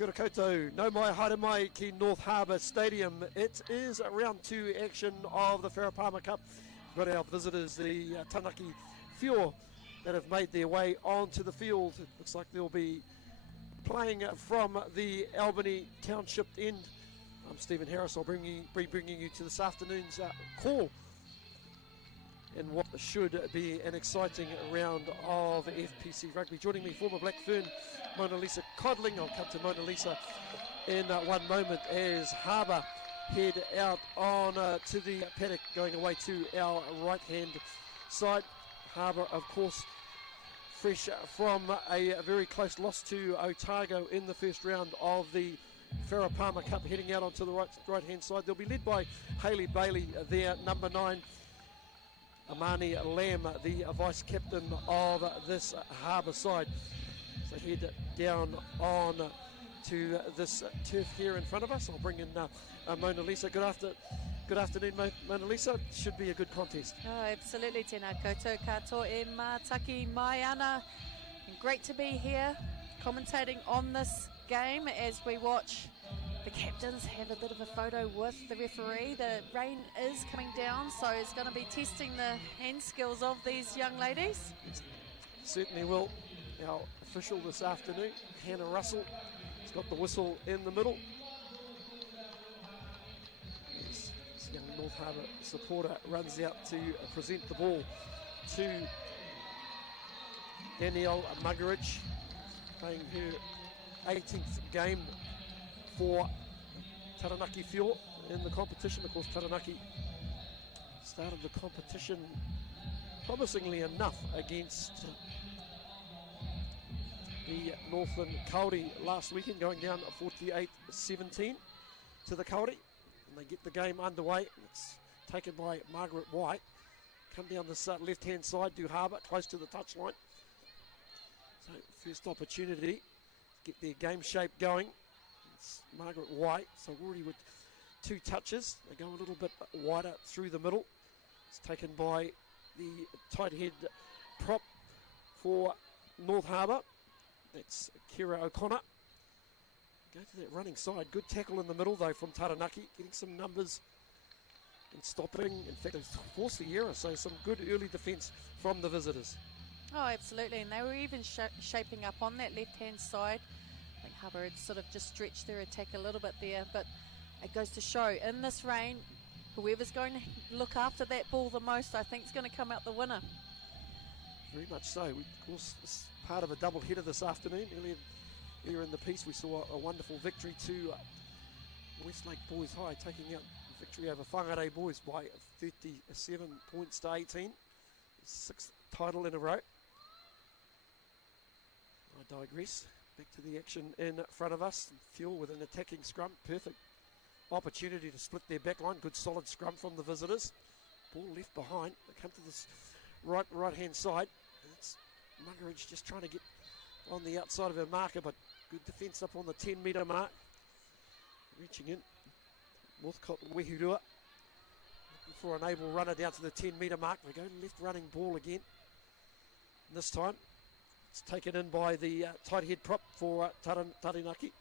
Kia ora koutou, no mai haere mai ki North Harbour Stadium. It is round 2 action of the Wherapama Cup. We've got our visitors, the Taranaki Whio, that have made their way onto the field. It looks like they'll be playing from the Albany Township end. I'm Stephen Harris. I'll be bringing you to this afternoon's call in what should be an exciting round of FPC rugby. Joining me, former Black Fern, Mona Lisa Codling. I'll come to Mona Lisa in one moment as Harbour head out on to the paddock, going away to our right-hand side. Harbour, of course, fresh from a very close loss to Otago in the first round of the Wherapama Cup, heading out onto the right-hand side. They'll be led by Hayley Bailey, their number 9. Amani Lamb, the vice-captain of this Harbour side. So head down on to this turf here in front of us. I'll bring in Mona Lisa. Good afternoon, Mona Lisa. Should be a good contest. Oh, absolutely, tēnā koutou katoa e mātaki mai ana. And great to be here commentating on this game as we watch the captains have a bit of a photo with the referee. The rain is coming down, so it's going to be testing the hand skills of these young ladies. Certainly will. Our official this afternoon, Hannah Russell, has got the whistle in the middle. This young North Harbour supporter runs out to present the ball to Danielle Muggeridge, playing her 18th game for Taranaki Whio in the competition. Of course, Taranaki started the competition promisingly enough against the Northland Kauri last weekend, going down 48-17 to the Kauri, and they get the game underway. It's taken by Margaret White. Come down this left-hand side to Harbour, close to the touchline. So first opportunity to get their game shape going. It's Margaret White, so already with 2 touches. They go a little bit wider through the middle. It's taken by the tight head prop for North Harbour. That's Kira O'Connor. Go to that running side. Good tackle in the middle though from Taranaki, getting some numbers and stopping. In fact, they've forced the error, so some good early defence from the visitors. Oh, absolutely, and they were even shaping up on that left-hand side. I think Harbour had sort of just stretched their attack a little bit there, but it goes to show in this rain, whoever's going to look after that ball the most, I think is going to come out the winner. Very much so. Of course, it's part of a double header this afternoon. Earlier in the piece, we saw a wonderful victory to Westlake Boys High, taking out the victory over Whangarei Boys by 37 points to 18. 6th title in a row. I digress. Back to the action in front of us. Fuel with an attacking scrum. Perfect opportunity to split their back line. Good solid scrum from the visitors. Ball left behind. They come to this right-hand side. It's Muggeridge just trying to get on the outside of her marker, but good defence up on the 10-metre mark. Reaching in. Northcott Wehurua looking for an able runner down to the 10-metre mark. They go left running ball again. And this time it's taken in by the tight head prop for Taranaki,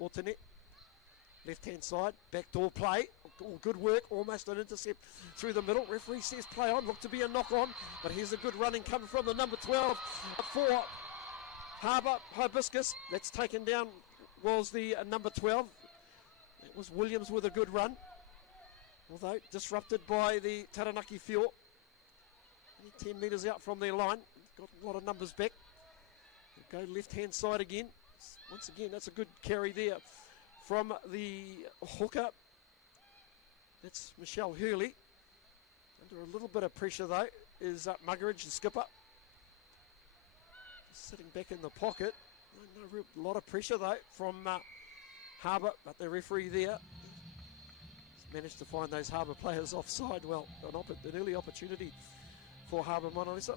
Ortanet. Left-hand side, backdoor play. Oh, good work, almost an intercept through the middle. Referee says play on, look to be a knock-on. But here's a good running coming from the number 12 for Harbour, Hibiscus. That's taken down was the number 12. It was Williams with a good run. Although disrupted by the Taranaki Whio. Only 10 metres out from their line. Got a lot of numbers back. They'll go left-hand side again. Once again, that's a good carry there from the hooker. That's Michelle Hurley. Under a little bit of pressure, though, is Muggeridge, the skipper. Just sitting back in the pocket. No real lot of pressure, though, from Harbour, but the referee there has managed to find those Harbour players offside. Well, an early opportunity for Harbour, Mona Lisa.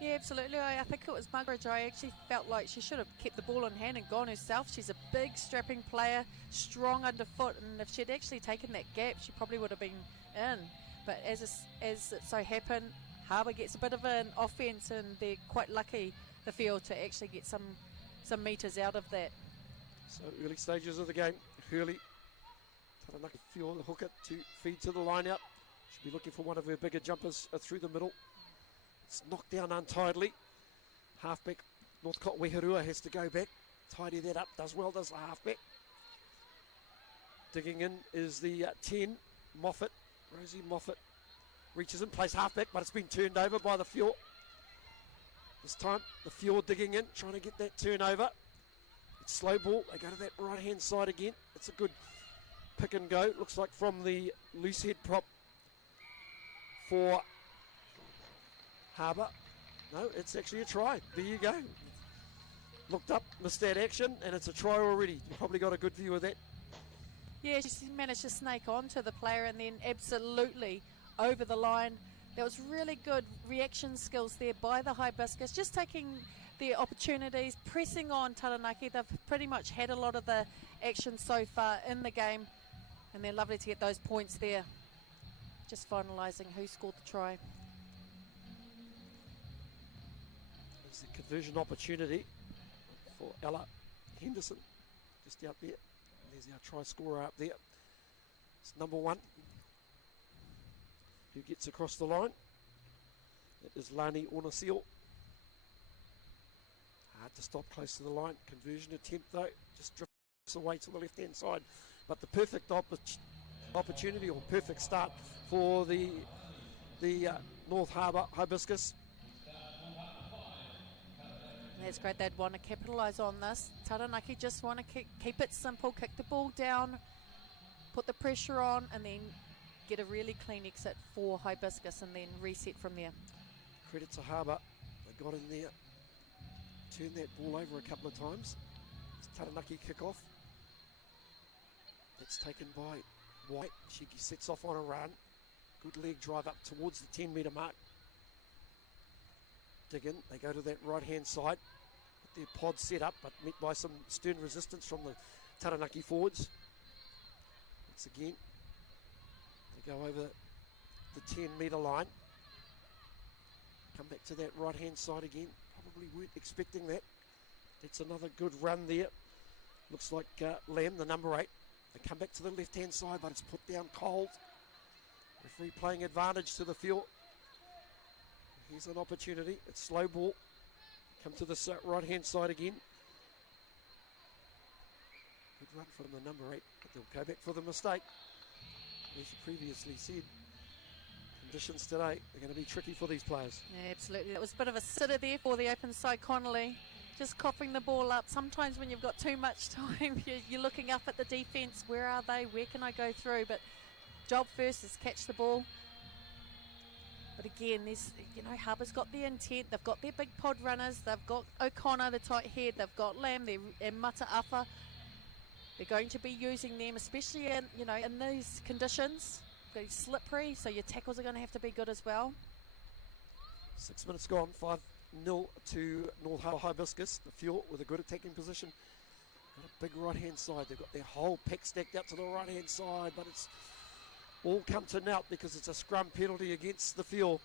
Yeah, absolutely. I think it was Muggeridge. I actually felt like she should have kept the ball in hand and gone herself. She's a big, strapping player, strong underfoot, and if she'd actually taken that gap, she probably would have been in. But as it so happened, Harbour gets a bit of an offence, and they're quite lucky, the field, to actually get some metres out of that. So early stages of the game. Hurley, Taranaki Whio, the hooker to feed to the line out. Should be looking for one of her bigger jumpers through the middle. It's knocked down untidily. Halfback Northcote Weherua has to go back. Tidy that up. Does well, does the halfback. Digging in is the 10, Moffat. Rosie Moffat reaches in, plays halfback, but it's been turned over by the Whio. This time, the Whio digging in, trying to get that turnover. It's slow ball. They go to that right-hand side again. It's a good pick and go. Looks like from the loose head prop for Harbour. No, it's actually a try. There you go. Looked up, missed that action, and it's a try already. You probably got a good view of that. Yeah, she managed to snake onto the player and then absolutely over the line. That was really good reaction skills there by the Hibiscus, just taking their opportunities, pressing on Taranaki. They've pretty much had a lot of the action so far in the game, and they're lovely to get those points there. Just finalising who scored the try. There's a conversion opportunity for Ella Henderson, just out there. There's our try scorer up there. It's number 1 who gets across the line. It is Lani Ornasil. Hard to stop close to the line. Conversion attempt though, just drifts away to the left-hand side. But the perfect opportunity or perfect start for the North Harbour Hibiscus. That's great. They'd want to capitalise on this. Taranaki just want to keep it simple, kick the ball down, put the pressure on, and then get a really clean exit for Hibiscus and then reset from there. Credit to Harbour. They got in there, turned that ball over a couple of times. It's Taranaki kick-off. That's taken by White. She sets off on a run. Good leg drive up towards the 10-metre mark. Dig in. They go to that right-hand side. With their pod set up, but met by some stern resistance from the Taranaki forwards. Once again, they go over the 10-metre line. Come back to that right-hand side again. Probably weren't expecting that. That's another good run there. Looks like Lamb, the number 8. They come back to the left-hand side, but it's put down cold. Referee playing advantage to the field. Here's an opportunity. It's slow ball. Come to this right-hand side again. Good run from the number 8, but they'll go back for the mistake. As you previously said, conditions today are going to be tricky for these players. Yeah, absolutely. That was a bit of a sitter there for the open side, Connolly. Just coughing the ball up. Sometimes when you've got too much time, you're looking up at the defence. Where are they? Where can I go through? But job first is catch the ball. But again, Harbour's got the intent. They've got their big pod runners. They've got O'Connor, the tight head. They've got Lamb and Mata'afa. They're going to be using them, especially in these conditions. Very slippery, so your tackles are going to have to be good as well. 6 minutes gone. 5-0 to North Harbour Hibiscus. The Whio with a good attacking position. Got a big right-hand side. They've got their whole pack stacked out to the right-hand side, but it's all come to naught because it's a scrum penalty against the Whio.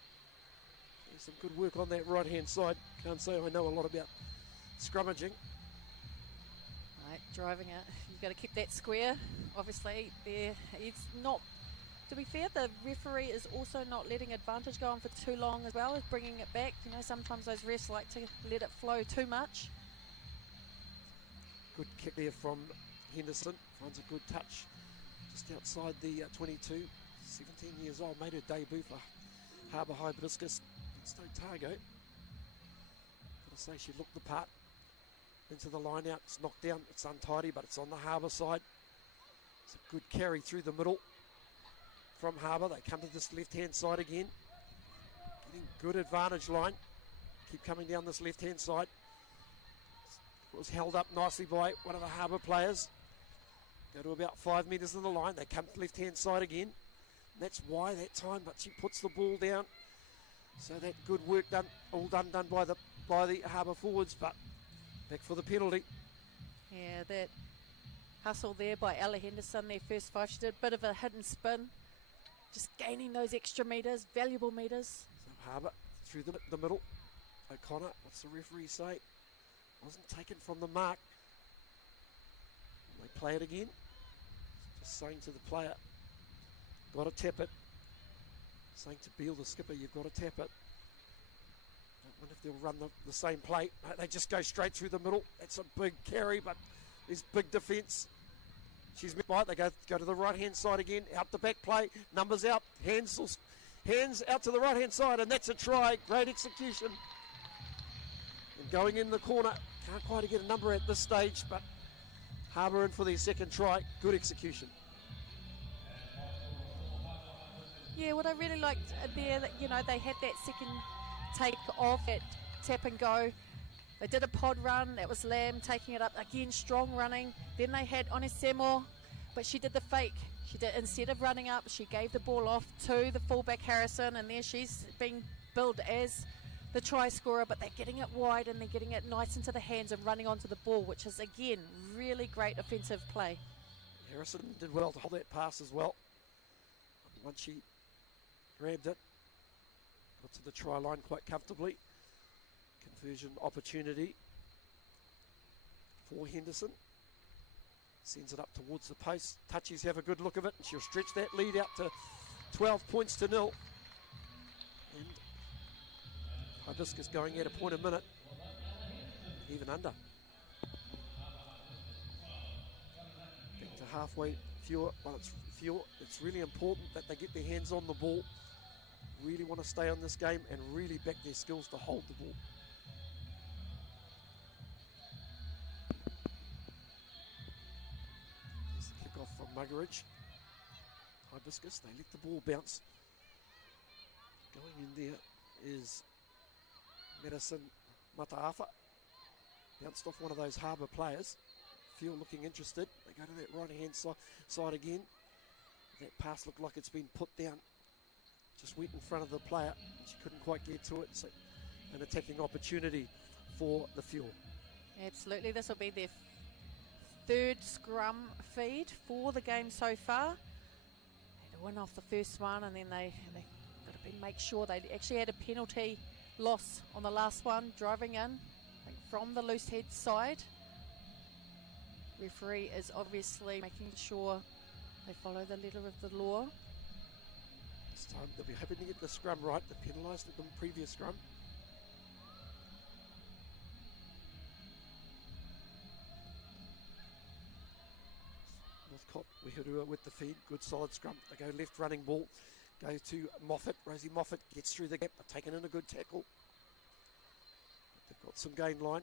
There's some good work on that right-hand side. Can't say I know a lot about scrummaging. Right, driving it. You've got to keep that square. Obviously, there. It's not. To be fair, the referee is also not letting advantage go on for too long as well as bringing it back. Sometimes those refs like to let it flow too much. Good Kick there from Henderson. Finds a good touch just outside the 22. 17 years old, made her debut for Harbour Hibiscus against Otago. Gotta say, she looked the part. Into the line out, it's knocked down, it's untidy, but it's on the Harbour side. It's a good carry through the middle from Harbour. They come to this left-hand side again. Getting good advantage line. Keep coming down this left-hand side. It was held up nicely by one of the Harbour players. Go to about 5 metres in the line. They come to left-hand side again. And that's why that time, but she puts the ball down. So that good work done, all done by the Harbour forwards, but back for the penalty. Yeah, that hustle there by Ella Henderson, their first 5. She did a bit of a hidden spin. Just gaining those extra metres, valuable metres. So Harbour through the middle. O'Connor, what's the referee say? Wasn't taken from the mark. They play it again. Just saying to the player, got to tap it. Saying to Beale, the skipper, you've got to tap it. I wonder if they'll run the same play. No, they just go straight through the middle. That's a big carry, but there's big defence. She's met by it. They go to the right-hand side again. Out the back play. Numbers out. Hands out to the right-hand side, and that's a try. Great execution. And going in the corner. Can't quite get a number at this stage, but Harbour in for their second try. Good execution. Yeah, what I really liked there, that they had that second take off it, tap and go. They did a pod run. That was Lamb taking it up again, strong running. Then they had Onisemo, but she did the fake. She did, instead of running up, she gave the ball off to the fullback Harrison, and there she's being billed as the try scorer, but they're getting it wide and they're getting it nice into the hands and running onto the ball, which is again really great offensive play. Harrison did well to hold that pass as well. Once she grabbed it, got to the try line quite comfortably. Conversion opportunity for Henderson. Sends it up towards the post. Touchies have a good look of it, and she'll stretch that lead out to 12 points to 0. And Hibiscus going at a point a minute, even under. Back to halfway. It's really important that they get their hands on the ball. Really want to stay on this game and really back their skills to hold the ball. Here's the kickoff from Muggeridge. Hibiscus, they let the ball bounce. Going in there is Medicine Mataafa. Bounced off one of those Harbour players. Feel looking interested. They go to that right hand side again. That pass looked like it's been put down. Just went in front of the player. She couldn't quite get to it. So an attacking opportunity for the Fuel. Absolutely. This will be their third scrum feed for the game so far. They had to win off the first one, and then they got to make sure they actually had a penalty loss on the last one, driving in, I think, from the loose head side. Referee is obviously making sure they follow the letter of the law. This time they'll be hoping to get the scrum right. They penalised the previous scrum. Northcott, Whio with the feed. Good solid scrum. They go left running ball. Go to Moffat. Rosie Moffat gets through the gap. They're taking in a good tackle. They've got some gain line.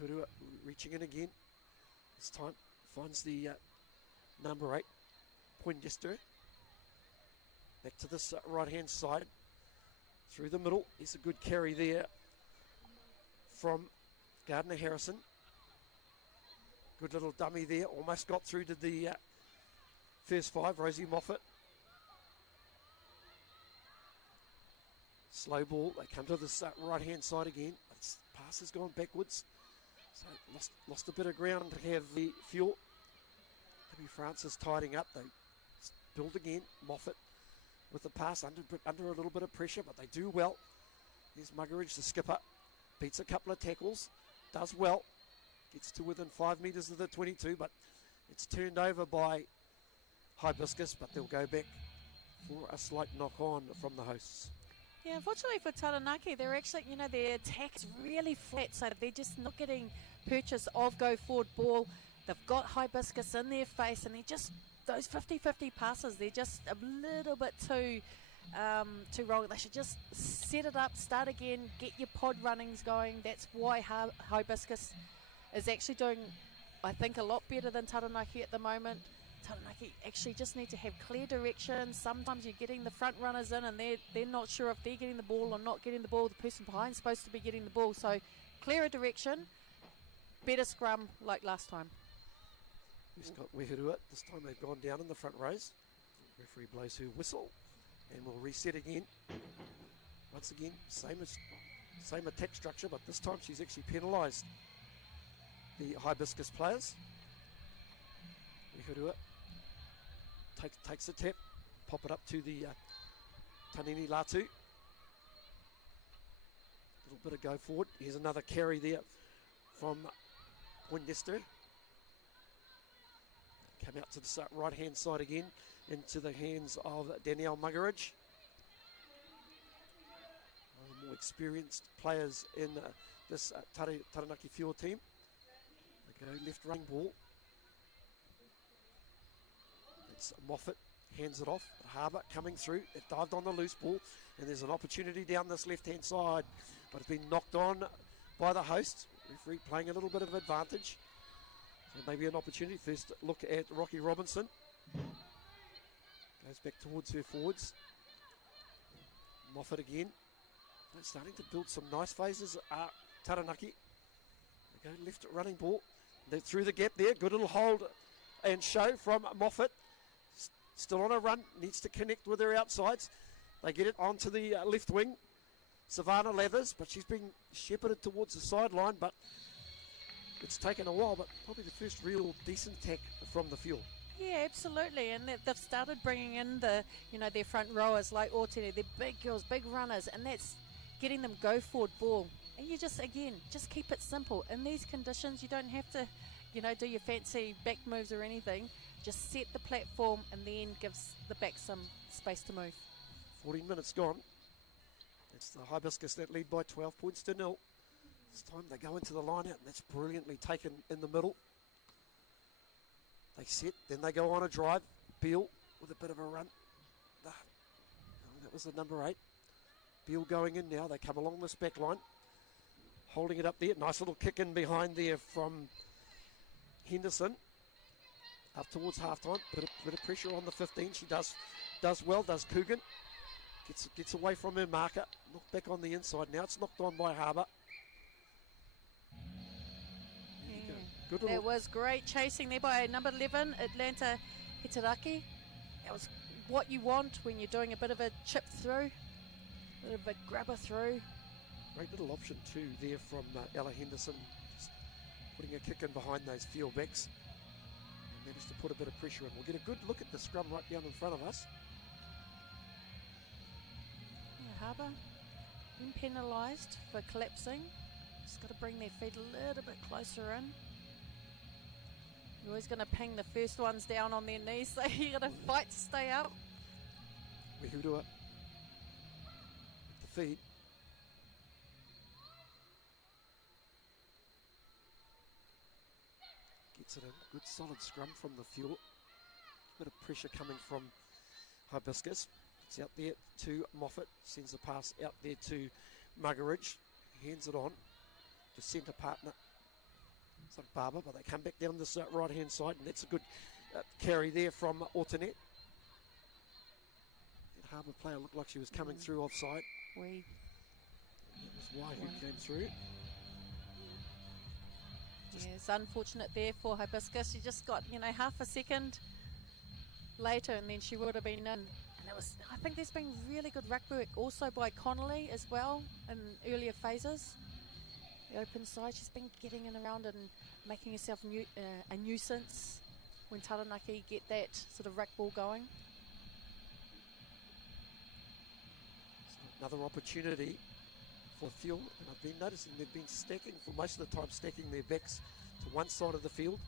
Whio reaching in again. This time finds the number 8, Poindexter. Back to this right-hand side. Through the middle. There's a good carry there from Gardner Harrison. Good little dummy there. Almost got through to the first 5, Rosie Moffat. Slow ball. They come to this right-hand side again. Its pass has gone backwards. So lost a bit of ground to have the Fuel. Maybe Francis tidying up. They build again. Moffat with the pass under a little bit of pressure, but they do well. Here's Muggeridge, the skipper. Beats a couple of tackles. Does well. Gets to within 5 metres of the 22, but it's turned over by Hibiscus, but they'll go back for a slight knock-on from the hosts. Yeah, unfortunately for Taranaki, they're actually, their attack's really flat, so they're just not getting purchase of go-forward ball. They've got Hibiscus in their face, and they're just, those 50-50 passes, they're just a little bit too wrong. They should just set it up, start again, get your pod runnings going. That's why Hibiscus is actually doing, I think, a lot better than Taranaki at the moment. Taranaki actually just need to have clear direction. Sometimes you're getting the front runners in and they're not sure if they're getting the ball or not getting the ball. The person behind is supposed to be getting the ball. So clearer direction, better scrum like last time. We do it. This time they've gone down in the front rows. Referee blows her whistle and we'll reset again. Once again, same attack structure, but this time she's actually penalised the Hibiscus players. We do it. Takes the tap, pop it up to the Tanini Latu. Little bit of go forward. Here's another carry there from Poindexter. Come out to the right hand side again into the hands of Danielle Muggeridge. One of the more experienced players in this Taranaki Whio team. They go left running ball. It's Moffat, hands it off. Harbour coming through. They've dived on the loose ball, and there's an opportunity down this left hand side, but it's been knocked on by the host. Referee playing a little bit of advantage. So maybe an opportunity. First look at Rocky Robinson. Goes back towards her forwards. Moffat again. They're starting to build some nice phases. Taranaki. They go left running ball. They're through the gap there. Good little hold and show from Moffat. Still on a run. Needs to connect with her outsides. They get it onto the left wing. Savannah Leathers, but she's been shepherded towards the sideline, but it's taken a while, but probably the first real decent attack from the Whio. Yeah, absolutely, and they've started bringing in their front rowers like Ortene. They're big girls, big runners, and that's getting them go forward ball. And you just keep it simple. In these conditions, you don't have to, do your fancy back moves or anything. Just set the platform and then gives the back some space to move. 14 minutes gone. It's the Hibiscus that lead by 12 points to 0. This time they go into the line out, and that's brilliantly taken in the middle. They set, then they go on a drive. Beale with a bit of a run. That was the number 8. Beale going in now. They come along this back line. Holding it up there. Nice little kick in behind there from Henderson. Up towards halftime. Bit of pressure on the 15. She does well, does Coogan. Gets away from her marker. Knocked back on the inside. Now it's knocked on by Harbour. There was great chasing there by number 11, Atlanta Hitaraki. That was what you want when you're doing a bit of a chip through, a bit of a grabber through. Great little option too there from Ella Henderson. Just putting a kick in behind those field backs. And managed to put a bit of pressure in. We'll get a good look at the scrum right down in front of us. Harbour been penalised for collapsing. Just got to bring their feet a little bit closer in. You're always going to ping the first ones down on their knees, so you got to fight to stay up. Whio with the feed. Gets it in. Good solid scrum from the Whio. Bit of pressure coming from Hibiscus. It's out there to Moffat. Sends the pass out there to Muggeridge. Hands it on to centre partner. It's like Barber, but they come back down this right-hand side, and that's a good carry there from Ortene. That Harbour player looked like she was coming through offside. That was Whio who came through. It's unfortunate there for Hibiscus. She just got, half a second later, and then she would have been in. And I think there's been really good ruck work also by Connolly as well in earlier phases. The open side, she's been getting in around and making herself a nuisance when Taranaki get that sort of ruck ball going. So another opportunity for Whio, and I've been noticing they've been stacking for most of the time, stacking their backs to one side of the field.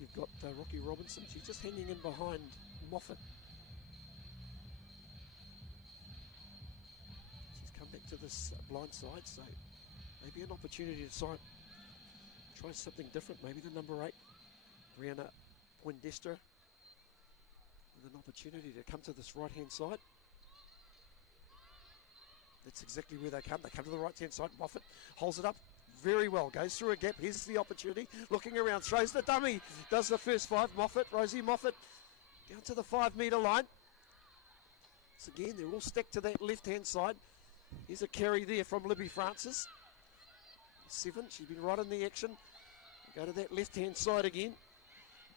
You've got Rocky Robinson. She's just hanging in behind Moffat. She's come back to this blind side, so maybe an opportunity to try something different. Maybe the number 8, Brianna Poindexter, with an opportunity to come to this right-hand side. That's exactly where they come. They come to the right-hand side. Moffat holds it up very well. Goes through a gap. Here's the opportunity. Looking around. Throws the dummy. Does the first 5. Rosie Moffat, down to the 5-metre line. So again, they're all stacked to that left-hand side. Here's a carry there from Libby Francis. 7. She's been right in the action. Go to that left-hand side again.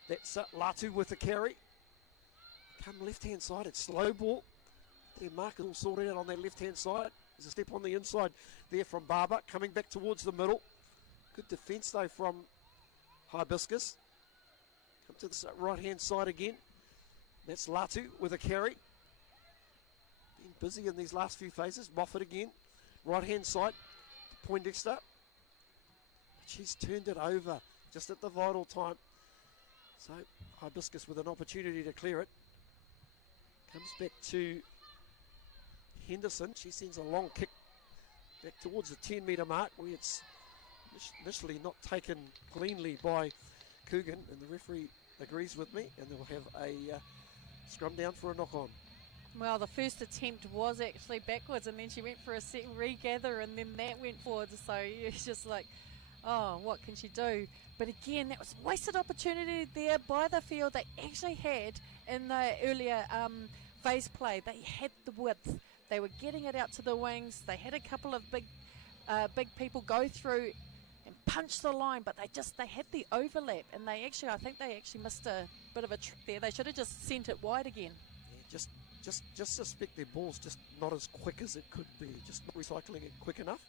That's Latu with the carry. Come left-hand side. It's slow ball. Their markers all sorted out on that left-hand side. There's a step on the inside there from Barber, coming back towards the middle. Good defence, though, from Hibiscus. Come to the right-hand side again. That's Latu with a carry. Been busy in these last few phases. Moffat again. Right-hand side to Poindexter. She's turned it over just at the vital time. So Hibiscus with an opportunity to clear it. Comes back to Henderson. She sends a long kick back towards the 10-metre mark, where it's initially not taken cleanly by Coogan, and the referee agrees with me, and they'll have a scrum down for a knock-on. Well, the first attempt was actually backwards, and then she went for a second regather, and then that went forward. So it's just like, oh, what can she do? But again, that was wasted opportunity there by the field. They actually had in the earlier phase play, they had the width. They were getting it out to the wings. They had a couple of big people go through and punch the line, but they had the overlap, and I think they actually missed a bit of a trick there. They should have just sent it wide again. Yeah, just suspect their ball's just not as quick as it could be. Just not recycling it quick enough,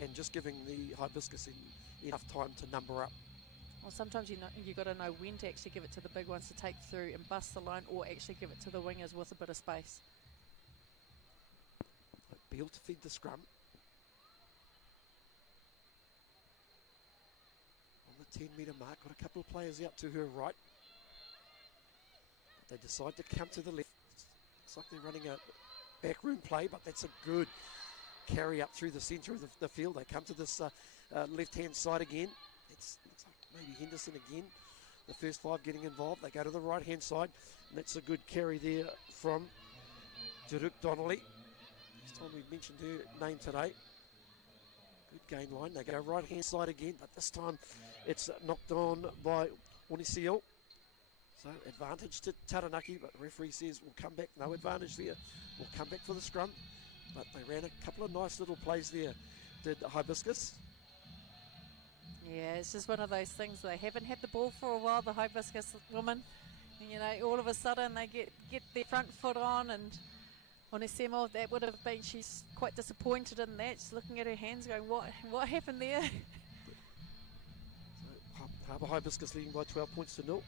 and just giving the Hibiscus enough time to number up. Well, sometimes you got to know when to actually give it to the big ones to take through and bust the line, or actually give it to the wingers with a bit of space. Beale to feed the scrum. On the 10-metre mark, got a couple of players out to her right. But they decide to come to the left. Looks like they're running a backroom play, but that's a good carry up through the centre of the field. They come to this left-hand side again. Looks like maybe Henderson again. The first 5 getting involved. They go to the right-hand side, and that's a good carry there from Jaruk Donnelly. First time we've mentioned her name today. Good gain line. They go right-hand side again, but this time it's knocked on by Onisio. So advantage to Taranaki, but the referee says we'll come back. No advantage there. We'll come back for the scrum. But they ran a couple of nice little plays there, did Hibiscus. Yeah, it's just one of those things. They haven't had the ball for a while, the Hibiscus women. And, you know, all of a sudden they get their front foot on, and Onisemo, that would have been, she's quite disappointed in that. She's looking at her hands going, what happened there? So Harbour Hibiscus leading by 12 points to 0.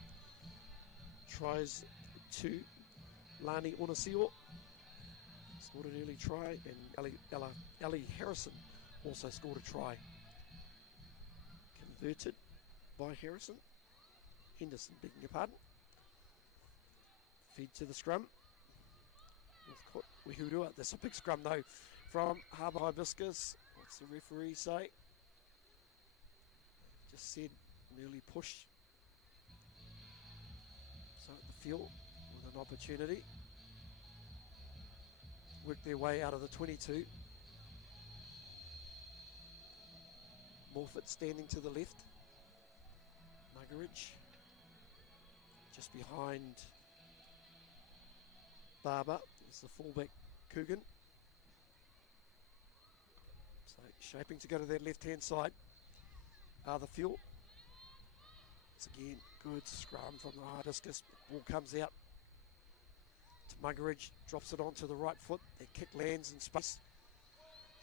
Tries to Lani Onisio. Scored an early try, and Ellie Harrison also scored a try. Converted by Harrison. Henderson, begging your pardon. Feed to the scrum. Whio. That's a big scrum though from Harbour Hibiscus. What's the referee say? Just said an early push. So at the field with an opportunity. Work their way out of the 22. Morfitt standing to the left. Muggeridge just behind Barber is the fullback Coogan. So shaping to go to that left-hand side are the fuel. It's again good scrum from the Hibiscus. Ball comes out to Muggeridge, drops it onto the right foot. Their kick lands in space.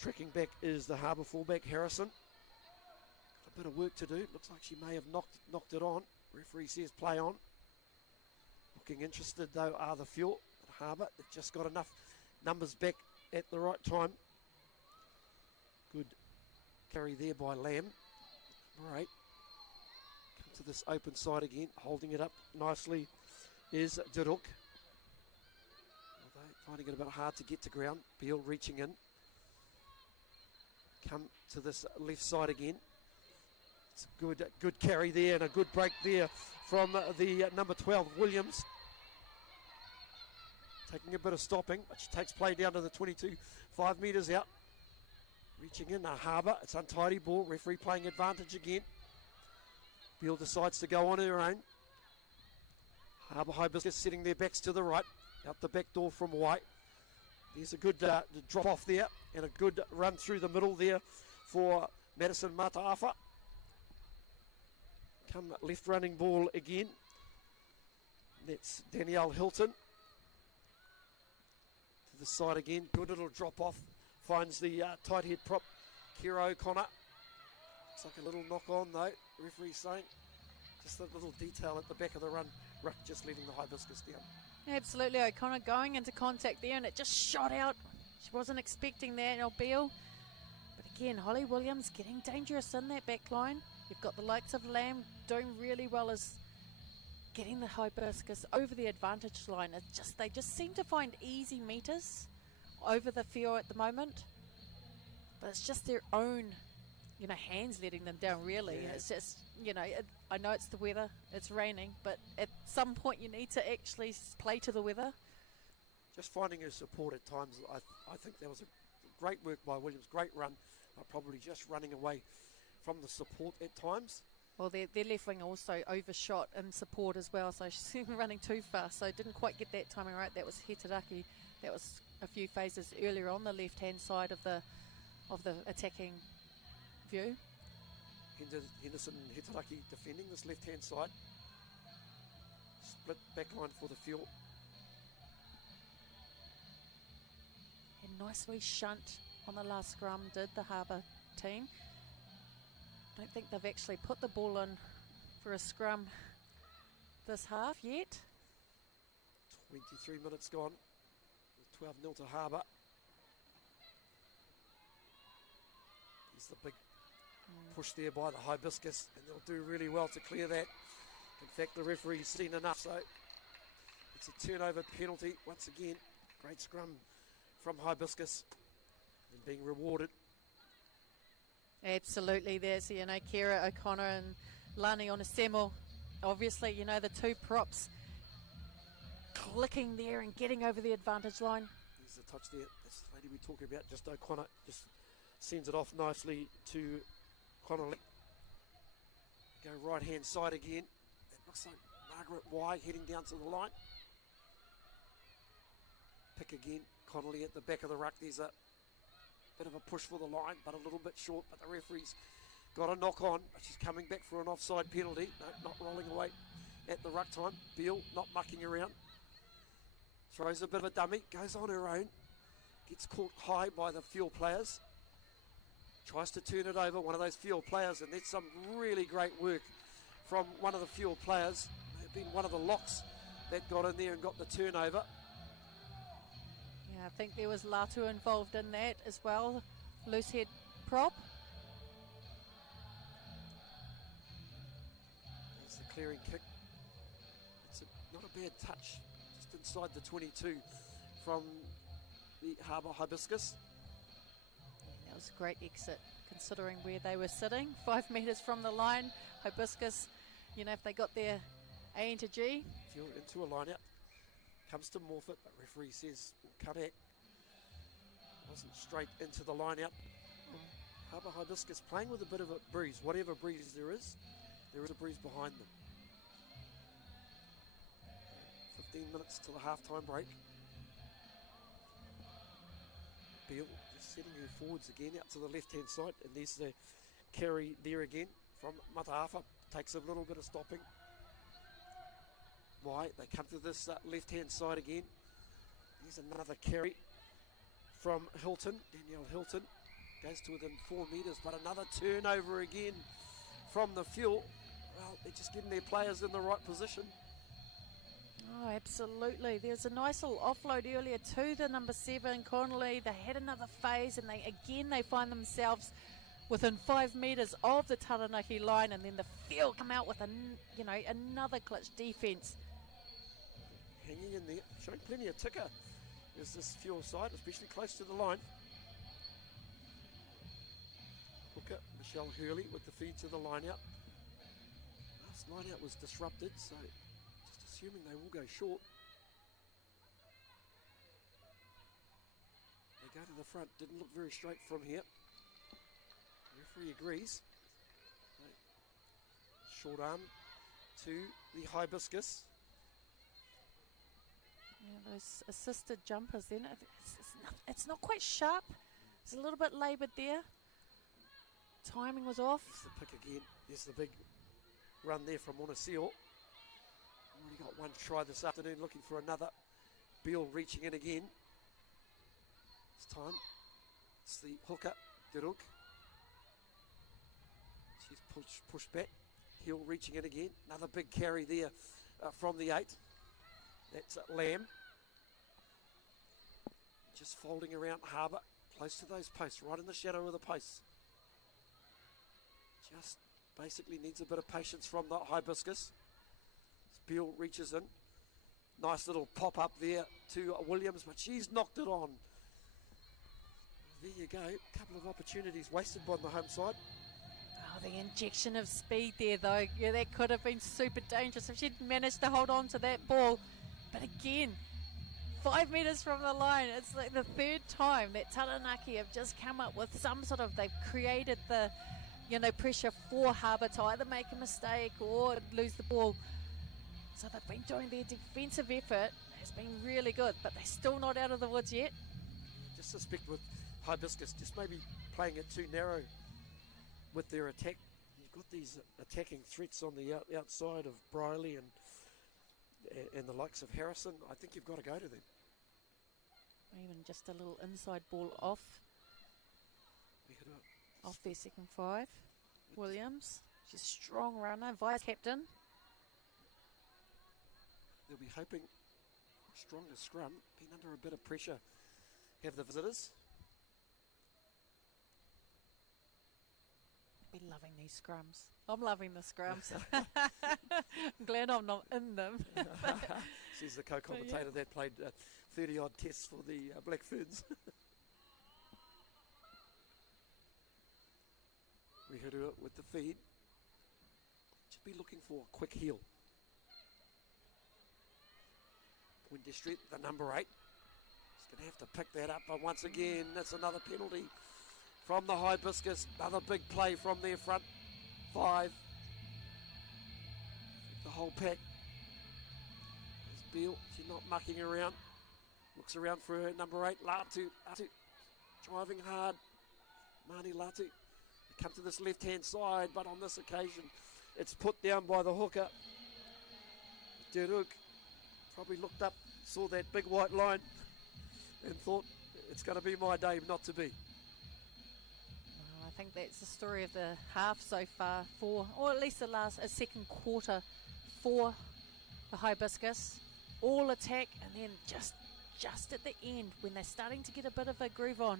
Tracking back is the Harbour fullback Harrison. Got a bit of work to do. Looks like she may have knocked it on. Referee says play on. Looking interested though are the fuel. Harbour, they've just got enough numbers back at the right time. Good carry there by Lamb. Number 8. Come to this open side again, holding it up nicely is Duruk. Finding it a bit hard to get to ground. Beale reaching in. Come to this left side again. It's a good carry there, and a good break there from the number 12, Williams. Taking a bit of stopping, but she takes play down to the 22, 5 metres out. Reaching in, Harbour, it's untidy ball, referee playing advantage again. Beale decides to go on her own. Harbour Hibiscus setting their backs to the right, out the back door from White. There's a good drop off there, and a good run through the middle there for Madison Mataafa. Come left running ball again. That's Danielle Hilton. The side again, good little drop off, finds the tight head prop Kira O'Connor. Looks like a little knock on though, referee saying. Just a little detail at the back of the run, ruck just letting the Hibiscus down. Absolutely, O'Connor going into contact there, and it just shot out. She wasn't expecting that, Beale. But again, Holly Williams getting dangerous in that back line. You've got the likes of Lamb doing really well as getting the Hibiscus over the advantage line. They just seem to find easy meters over the Whio at the moment, but it's just their own, hands letting them down, really. Yeah. It's just, I know it's the weather, it's raining, but at some point you need to actually play to the weather. Just finding her support at times. I think that was a great work by Williams, great run, but probably just running away from the support at times. Well, their left wing also overshot in support as well, so she's running too fast, so didn't quite get that timing right. That was Hitaraki. That was a few phases earlier on the left-hand side of the attacking view. Henderson and Hitaraki defending this left-hand side. Split back line for the Whio. And nice wee shunt on the last scrum did the Harbour team. Don't think they've actually put the ball in for a scrum this half yet. 23 minutes gone. 12-0 to Harbour. There's the big push there by the Hibiscus, and they'll do really well to clear that. In fact, the referee's seen enough, so it's a turnover penalty. Once again, great scrum from Hibiscus and being rewarded. Absolutely, there's Kira O'Connor and Lani Onisemo. Obviously, the two props clicking there and getting over the advantage line. There's the touch there. That's the lady we're talking about. Just O'Connor just sends it off nicely to Connolly. Go right hand side again. It looks like Margaret Whio heading down to the line. Pick again. Connolly at the back of the ruck. There's a bit of a push for the line, but a little bit short. But the referee's got a knock on. But she's coming back for an offside penalty. No, not rolling away at the ruck time. Beale not mucking around. Throws a bit of a dummy. Goes on her own. Gets caught high by the Whio players. Tries to turn it over. One of those Whio players. And that's some really great work from one of the Whio players. They've been one of the locks that got in there and got the turnover. Yeah, I think there was Latu involved in that as well. Loose head prop. There's the clearing kick. It's not a bad touch. Just inside the 22 from the Harbour Hibiscus. That was a great exit considering where they were sitting. 5 metres from the line. Hibiscus, if they got their A into G. Whio into a line out. Comes to Morfitt, but referee says cut back. Wasn't straight into the line out. Harbour Hibiscus playing with a bit of a breeze. Whatever breeze there is a breeze behind them. 15 minutes to the half-time break. Beale just setting her forwards again out to the left-hand side, and there's the carry there again from Mataafa. Takes a little bit of stopping. Why? They come to this left-hand side again. There's another carry from Hilton. Danielle Hilton goes to within 4 metres, but another turnover again from the Whio. Well, they're just getting their players in the right position. Oh, absolutely. There's a nice little offload earlier to the number 7, Connolly. They had another phase, and they find themselves within 5 metres of the Taranaki line, and then the Whio come out with another clutch defence. Hanging in there, showing plenty of ticker. There's this Whio side, especially close to the line. Hooker, Michelle Hurley with the feed to the line out. Last line out was disrupted, so just assuming they will go short. They go to the front, didn't look very straight from here. The referee agrees. Short arm to the Hibiscus. Yeah, those assisted jumpers then, it's not quite sharp. It's a little bit laboured there. Timing was off. There's the pick again. There's the big run there from Oniseo. Already got one try this afternoon, looking for another. Beale reaching in again. This time it's the hooker, Diruk. She's pushed back. Hill reaching in again. Another big carry there from the 8. That's Lamb. Just folding around Harbour, close to those posts, right in the shadow of the posts. Just basically needs a bit of patience from the Hibiscus. It's Beale reaches in. Nice little pop up there to Williams, but she's knocked it on. There you go. A couple of opportunities wasted by the home side. Oh, the injection of speed there, though. Yeah, that could have been super dangerous if she'd managed to hold on to that ball. But again, 5 metres from the line, it's like the third time that Taranaki have just come up with some sort of, they've created the, pressure for Harbour to either make a mistake or lose the ball. So they've been doing their defensive effort. It's been really good, but they're still not out of the woods yet. Just suspect with Hibiscus, just maybe playing it too narrow with their attack. You've got these attacking threats on the outside of Briley and the likes of Harrison. I think you've got to go to them. Even just a little inside ball off their second five. Williams, she's a strong runner, vice captain. They'll be hoping for a stronger scrum, being under a bit of pressure, have the visitors. Be loving these scrums. I'm loving the scrums. I'm glad I'm not in them. She's the co-commentator that played 30-odd tests for the Black Ferns. We heard her with the feed. Should be looking for a quick heel. Point Street, the number 8. He's going to have to pick that up, but once again, that's another penalty from the Hibiscus. Another big play from their front 5. The whole pack. There's Beale, she's not mucking around. Looks around for her number 8, Latu. Driving hard. Mani Latu. They come to this left-hand side, but on this occasion, it's put down by the hooker. Deruk probably looked up, saw that big white line, and thought, it's going to be my day not to be. Well, I think that's the story of the half so far for, or at least the second quarter for the Hibiscus. All attack, and then just at the end, when they're starting to get a bit of a groove on,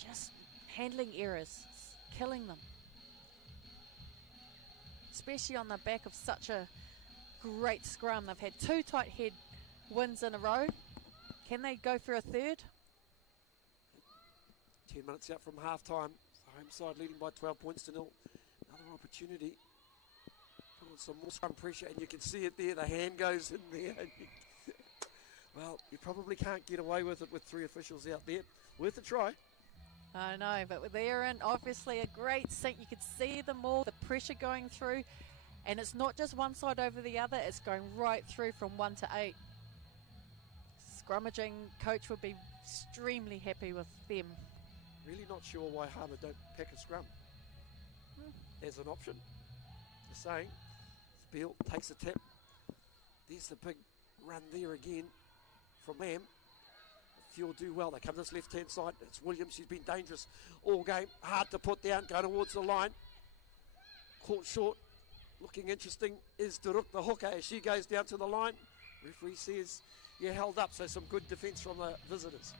just handling errors, killing them. Especially on the back of such a great scrum. They've had 2 tight head wins in a row. Can they go for a third? 10 minutes out from half-time. The home side leading by 12 points to 0. Another opportunity. Put on some more scrum pressure, and you can see it there. The hand goes in there. Well, you probably can't get away with it with 3 officials out there. Worth a try. I know, but they're in obviously a great sync. You could see them all, the pressure going through. And it's not just one side over the other, it's going right through from 1 to 8. Scrummaging coach would be extremely happy with them. Really not sure why Harbour don't pack a scrum as an option. Just saying. Beale takes a tap. There's the big run there again from Lamb. Fuel do well. They come to this left-hand side. It's Williams. She's been dangerous all game. Hard to put down. Go towards the line. Caught short. Looking interesting is Duruk, the hooker, as she goes down to the line. Referee says you're held up, so some good defence from the visitors.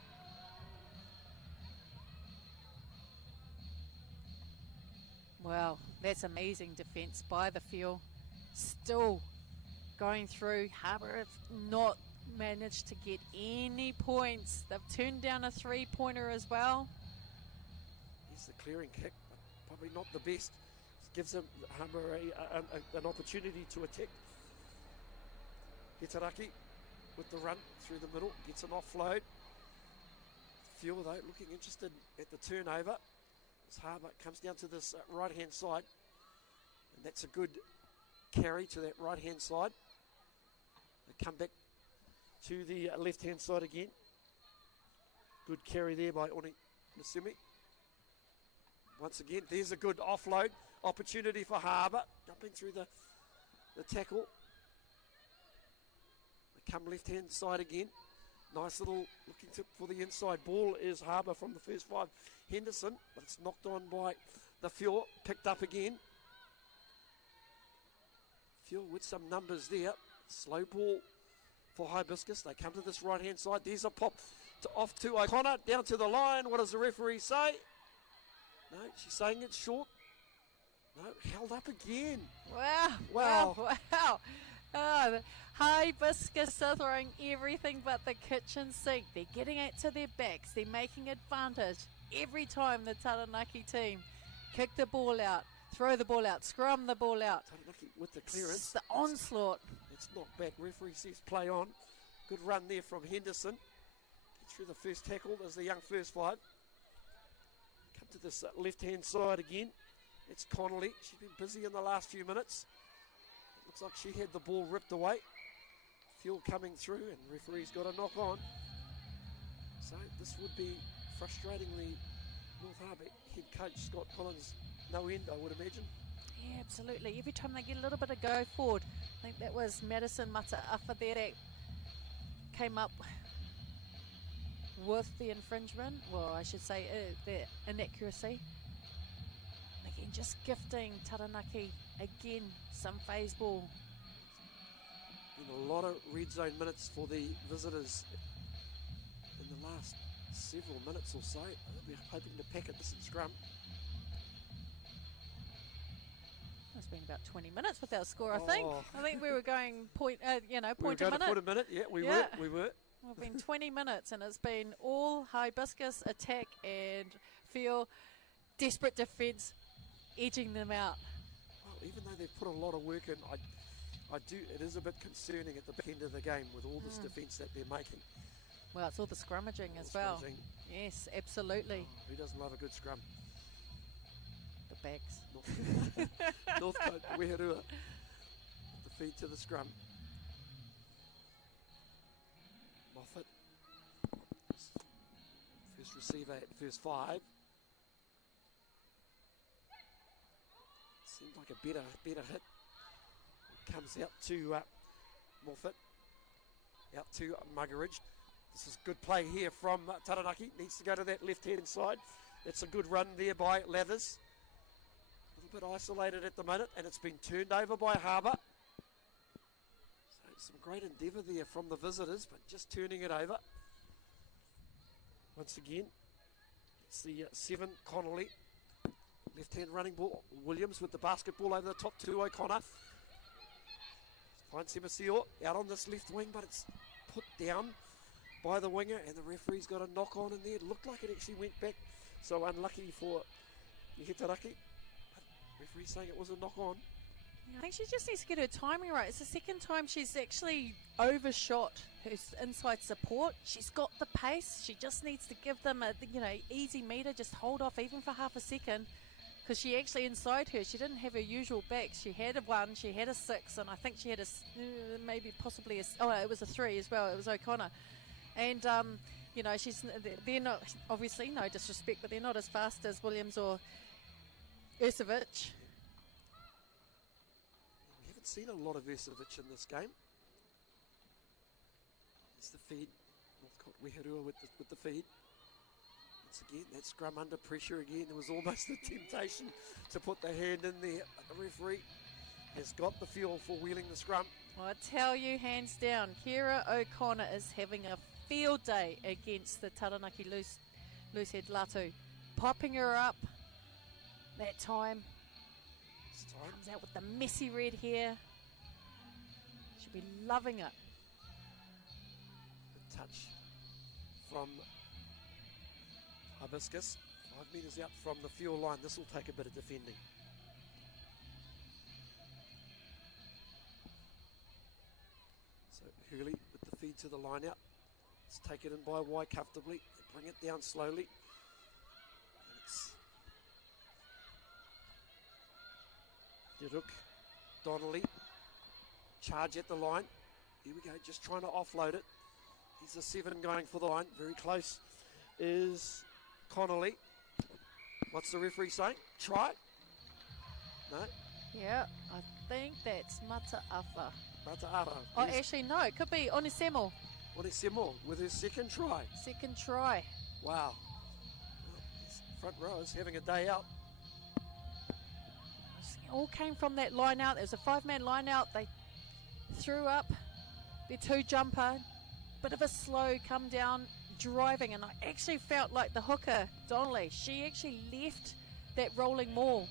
Wow, that's amazing defence by the field. Still going through. Harbour have not managed to get any points. They've turned down a 3-pointer as well. Here's the clearing kick, but probably not the best. Gives them Harbour an opportunity to attack. Hitaraki with the run through the middle, gets an offload. Fuel though looking interested at the turnover. As Harbour comes down to this right hand side, and that's a good carry to that right hand side. They come back to the left hand side again. Good carry there by Oni Nasimi. Once again, there's a good offload opportunity for Harbour. Jumping through the tackle. They come left hand side again. Nice little looking tip for the inside ball is Harbour from the first 5. Henderson, but it's knocked on by the Fuel. Picked up again. Fuel with some numbers there. Slow ball for Hibiscus. They come to this right hand side. There's a pop off to O'Connor. Down to the line. What does the referee say? No, she's saying it's short. No, held up again. Wow. Oh, Hibiscus are throwing everything but the kitchen sink. They're getting it to their backs. They're making advantage every time the Taranaki team kick the ball out, throw the ball out, scrum the ball out. Taranaki with the clearance. It's the onslaught. It's knocked back. Referee says play on. Good run there from Henderson. Gets through the first tackle as the young first five. Come to this left-hand side again. It's Connolly. She's been busy in the last few minutes. It looks like she had the ball ripped away. Fuel coming through, and referee's got a knock on. So this would be frustratingly North Harbour head coach Scott Collins no end, I would imagine. Yeah, absolutely. Every time they get a little bit of go forward, I think that was Madison Mata'afa there that came up with the infringement. Well, I should say the inaccuracy. And again, just gifting Taranaki again some phase ball. Been a lot of red zone minutes for the visitors in the last several minutes or so. We're hoping to pack it this in scrum. It's been about 20 minutes without score, I think. I think we were going point a minute. We were going to point a minute, yeah, we were. Well, been 20 minutes, and it's been all Hibiscus attack and feel desperate defence edging them out. Well, even though they've put a lot of work in, it is a bit concerning at the back end of the game with all this defence that they're making. Well, it's all the scrummaging as well. Yes, absolutely. Oh, who doesn't love a good scrum? The backs. Northcote, Whio, the feed to the scrum. Moffat, first receiver at first five. Seemed like a better hit. It comes out to Moffat, out to Muggeridge. This is good play here from Taranaki. Needs to go to that left-hand side. That's a good run there by Lathers. A little bit isolated at the minute, and it's been turned over by Harbour. So some great endeavour there from the visitors, but just turning it over. Once again, it's the 7, Connolly. Left-hand running ball. Williams with the basketball over the top to O'Connor. Finds Semasio out on this left wing, but it's put down by the winger, and the referee's got a knock on in there. It looked like it actually went back, so unlucky for Taranaki. Referee saying it was a knock on. I think she just needs to get her timing right. It's the second time she's actually overshot her inside support. She's got the pace. She just needs to give them a easy meter, just hold off even for half a second, because she actually inside her, she didn't have her usual backs. She had a 1, she had a 6, and I think she had a it was a 3 as well. It was O'Connor. And, they're not, obviously, no disrespect, but they're not as fast as Williams or Ursovic. We haven't seen a lot of Ursovic in this game. It's the feed. Northcote Whio with the feed. Once again, that scrum under pressure again. There was almost a temptation to put the hand in there. But the referee has got the fuel for wheeling the scrum. Well, I tell you, hands down, Kira O'Connor is having a field day against the Taranaki loosehead Latu. Popping her up that time. Comes out with the messy red hair. She'll be loving it. A touch from Hibiscus. 5 metres out from the fuel line. This will take a bit of defending. So Hurley with the feed to the line out. Let's take it in by Y comfortably. They bring it down slowly. And it's Deruk, Donnelly. Charge at the line. Here we go, just trying to offload it. He's a 7 going for the line. Very close is Connolly. What's the referee saying? Try it? No? Yeah, I think that's Mata'afa. Mata'afa. Oh, actually, no. It could be Onisemo. Onisemo with his second try. Second try. Wow. Well, front row is having a day out. All came from that line out. There was a 5-man line out. They threw up their 2 jumper. Bit of a slow come down driving, and I actually felt like the hooker, Donnelly, she actually left that rolling maul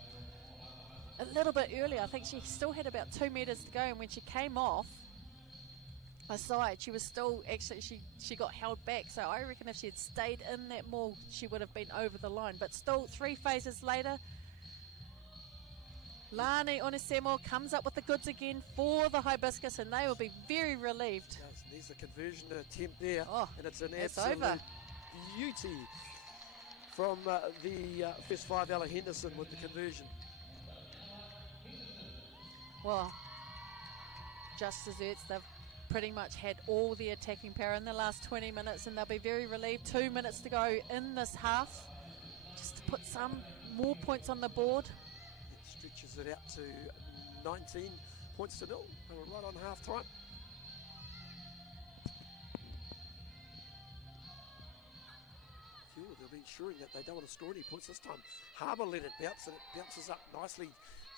a little bit earlier. I think she still had about 2 metres to go, and when she came off aside, she was still actually, she got held back. So I reckon if she had stayed in that maul, she would have been over the line. But still, 3 phases later, Lani Onisemo comes up with the goods again for the Hibiscus, and they will be very relieved. There's a conversion attempt there, and it's an absolute over. beauty from the first 5, Ella Henderson, with the conversion. Well, just desserts. They've pretty much had all the attacking power in the last 20 minutes, and they'll be very relieved. 2 minutes to go in this half, just to put some more points on the board. It stretches it out to 19 points to 0. They were right on half time. They'll be ensuring that they don't want to score any points this time. Harbour let it bounce, and it bounces up nicely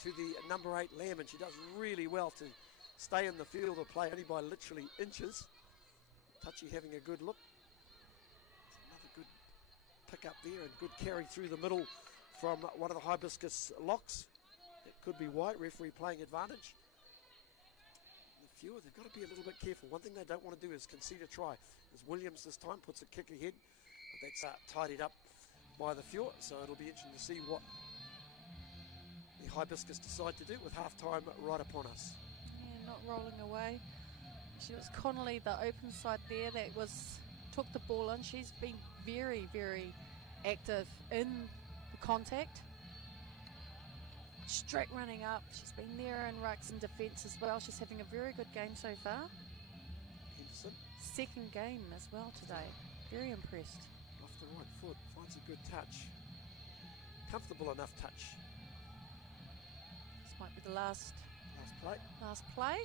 to the number 8 Lamb, and she does really well to stay in the field or play only by literally inches. Touchy having a good look. It's another good pick up there, and good carry through the middle from one of the Hibiscus locks. It could be White, referee playing advantage. The Whio, they've got to be a little bit careful. One thing they don't want to do is concede a try. As Williams this time puts a kick ahead, but that's tidied up by the Whio, so it'll be interesting to see what the Hibiscus decide to do with half-time right upon us. Yeah, not rolling away. She was Connolly, the open side there, that took the ball on. She's been very, very active in the contact. Straight running up. She's been there in rucks and defence as well. She's having a very good game so far. Henderson. Second game as well today. Very impressed. Off the right foot, finds a good touch. Comfortable enough touch. This might be the last play. Last play.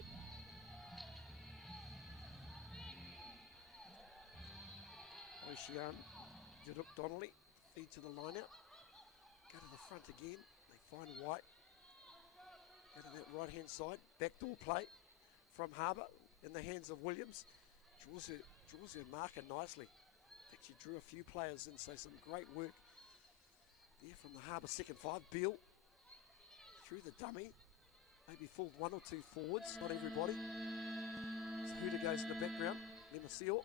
Ocean, Jaduk Donnelly, feed to the line out. Go to the front again. They find White. Go to that right hand side. Backdoor play from Harbour in the hands of Williams. Draws her marker nicely. I think she drew a few players in, so some great work there from the Harbour second 5. Beale through the dummy. Maybe fooled 1 or 2 forwards, not everybody. So Huda goes in the background. Lemosio.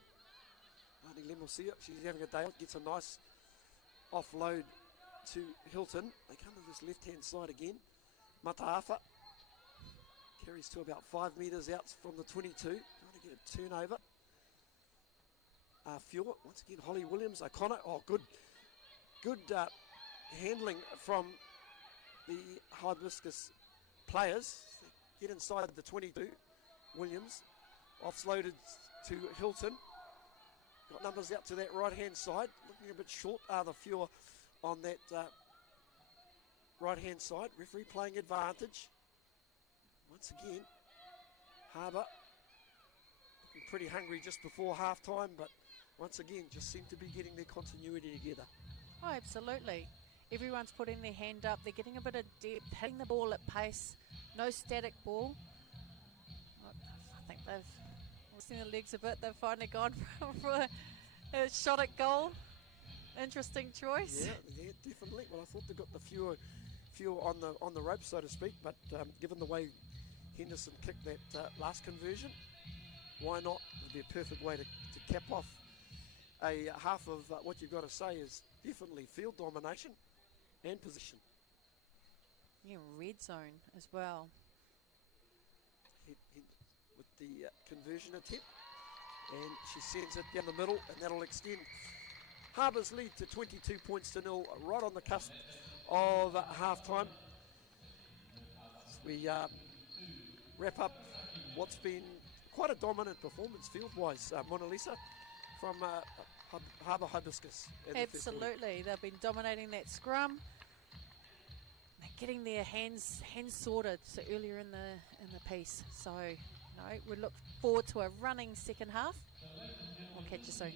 Auntie Lemosio, she's having a day out. Gets a nice offload to Hilton. They come to this left-hand side again. Mataafa carries to about 5 metres out from the 22. Trying to get a turnover. Whio, once again, Holly Williams. O'Connor, good handling from the Hibiscus players. They get inside the 22. Williams offloaded to Hilton. Got numbers out to that right-hand side. Looking a bit short are the Whio on that right-hand side. Referee playing advantage. Once again, Harbour looking pretty hungry just before half-time, but once again, just seem to be getting their continuity together. Oh, absolutely. Everyone's putting their hand up. They're getting a bit of depth, hitting the ball at pace. No static ball. I think they've seen the legs a bit. They've finally gone for a shot at goal. Interesting choice. Yeah, definitely. Well, I thought they got the Whio on the rope, so to speak, but given the way Henderson kicked that last conversion, why not? It would be a perfect way to cap off a half of what you've got to say is definitely field domination and position. Yeah, red zone as well. With the conversion attempt, and she sends it down the middle, and that'll extend Harbour's lead to 22 points to 0, right on the cusp of half-time. As we wrap up what's been quite a dominant performance field-wise, Mona Lisa, from Harbour Hibiscus. Absolutely, they've been dominating that scrum. They're getting their hands sorted so earlier in the piece. So, we look forward to a running second half. We'll catch you soon.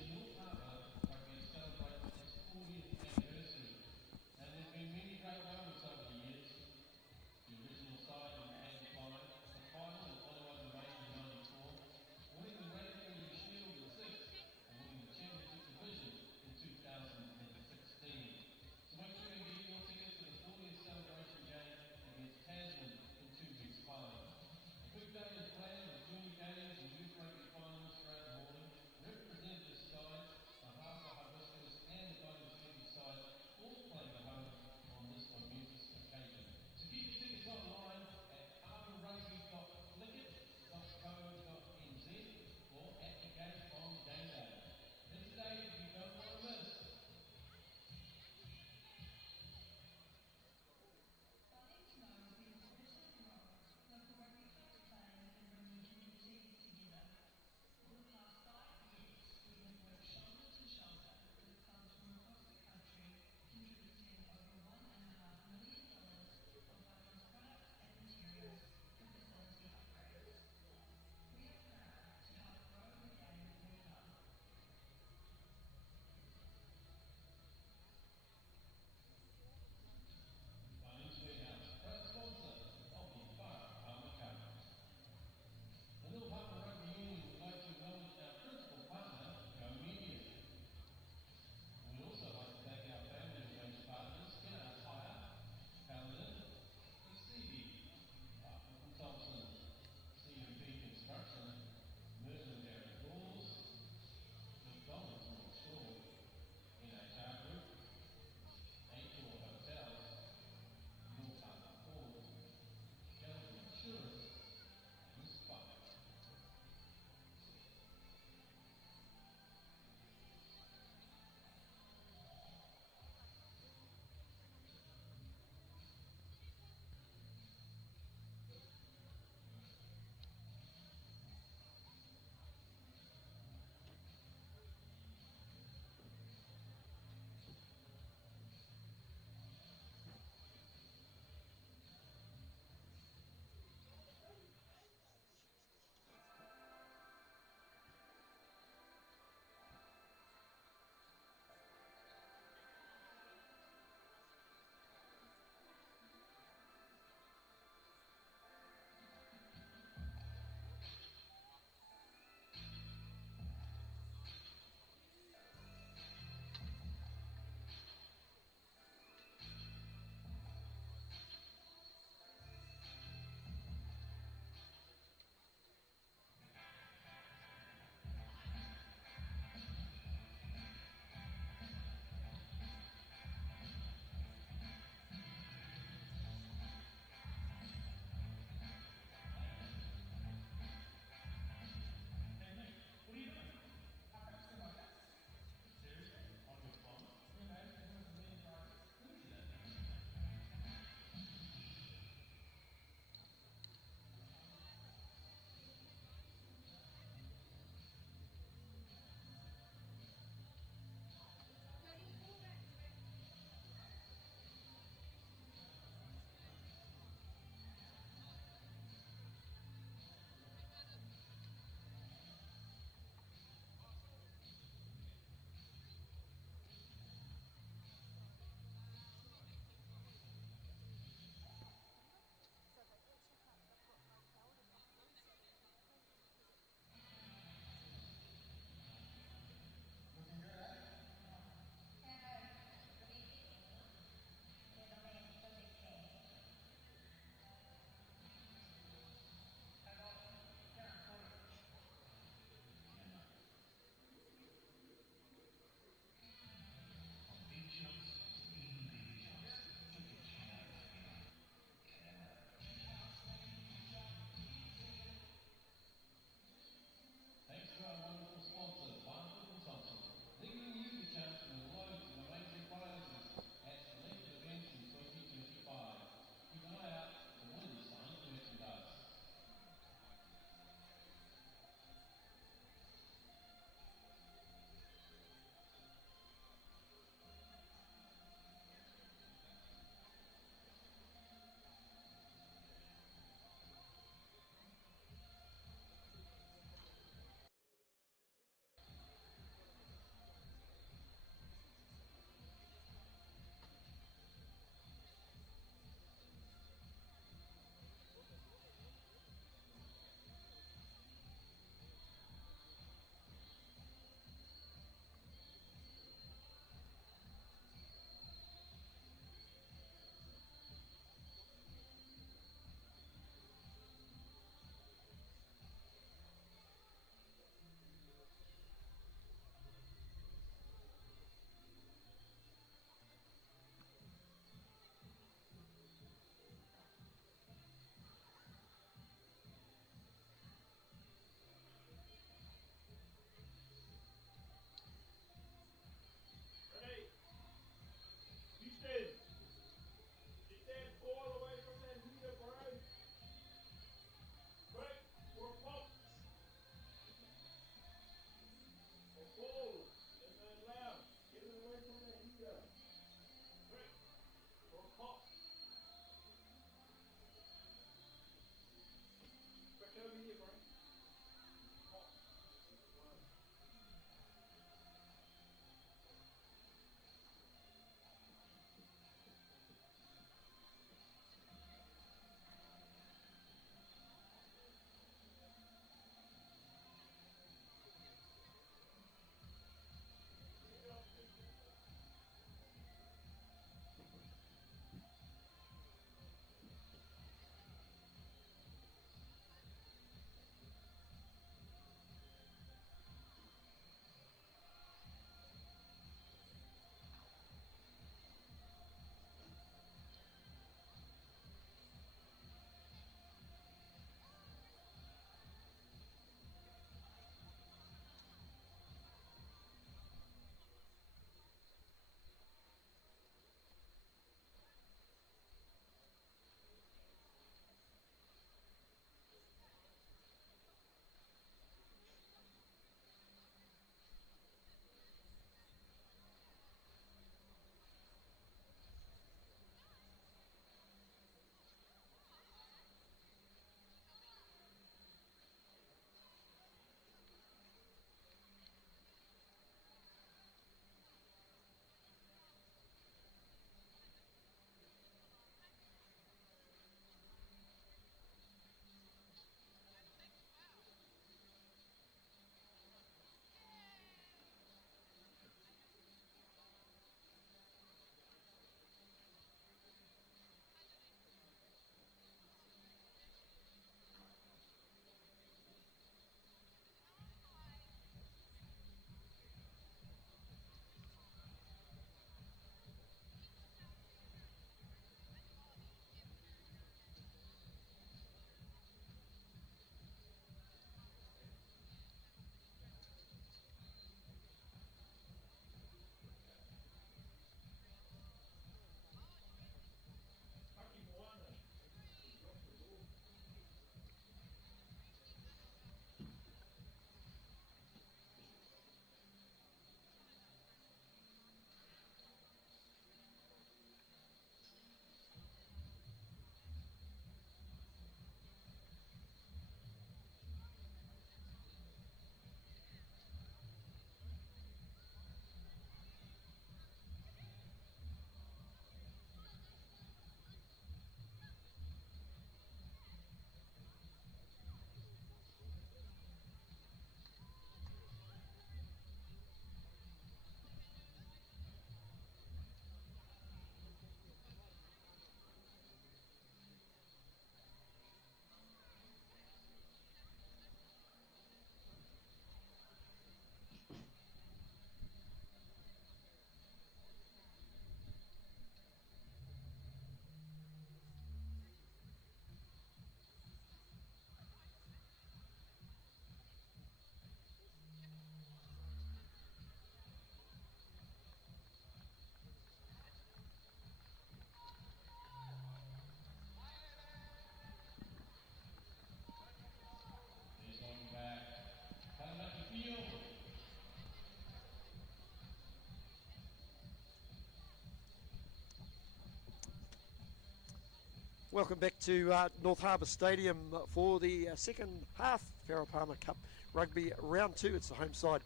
Welcome back to North Harbour Stadium for the second half Farrell Palmer Cup Rugby Round 2. It's the home side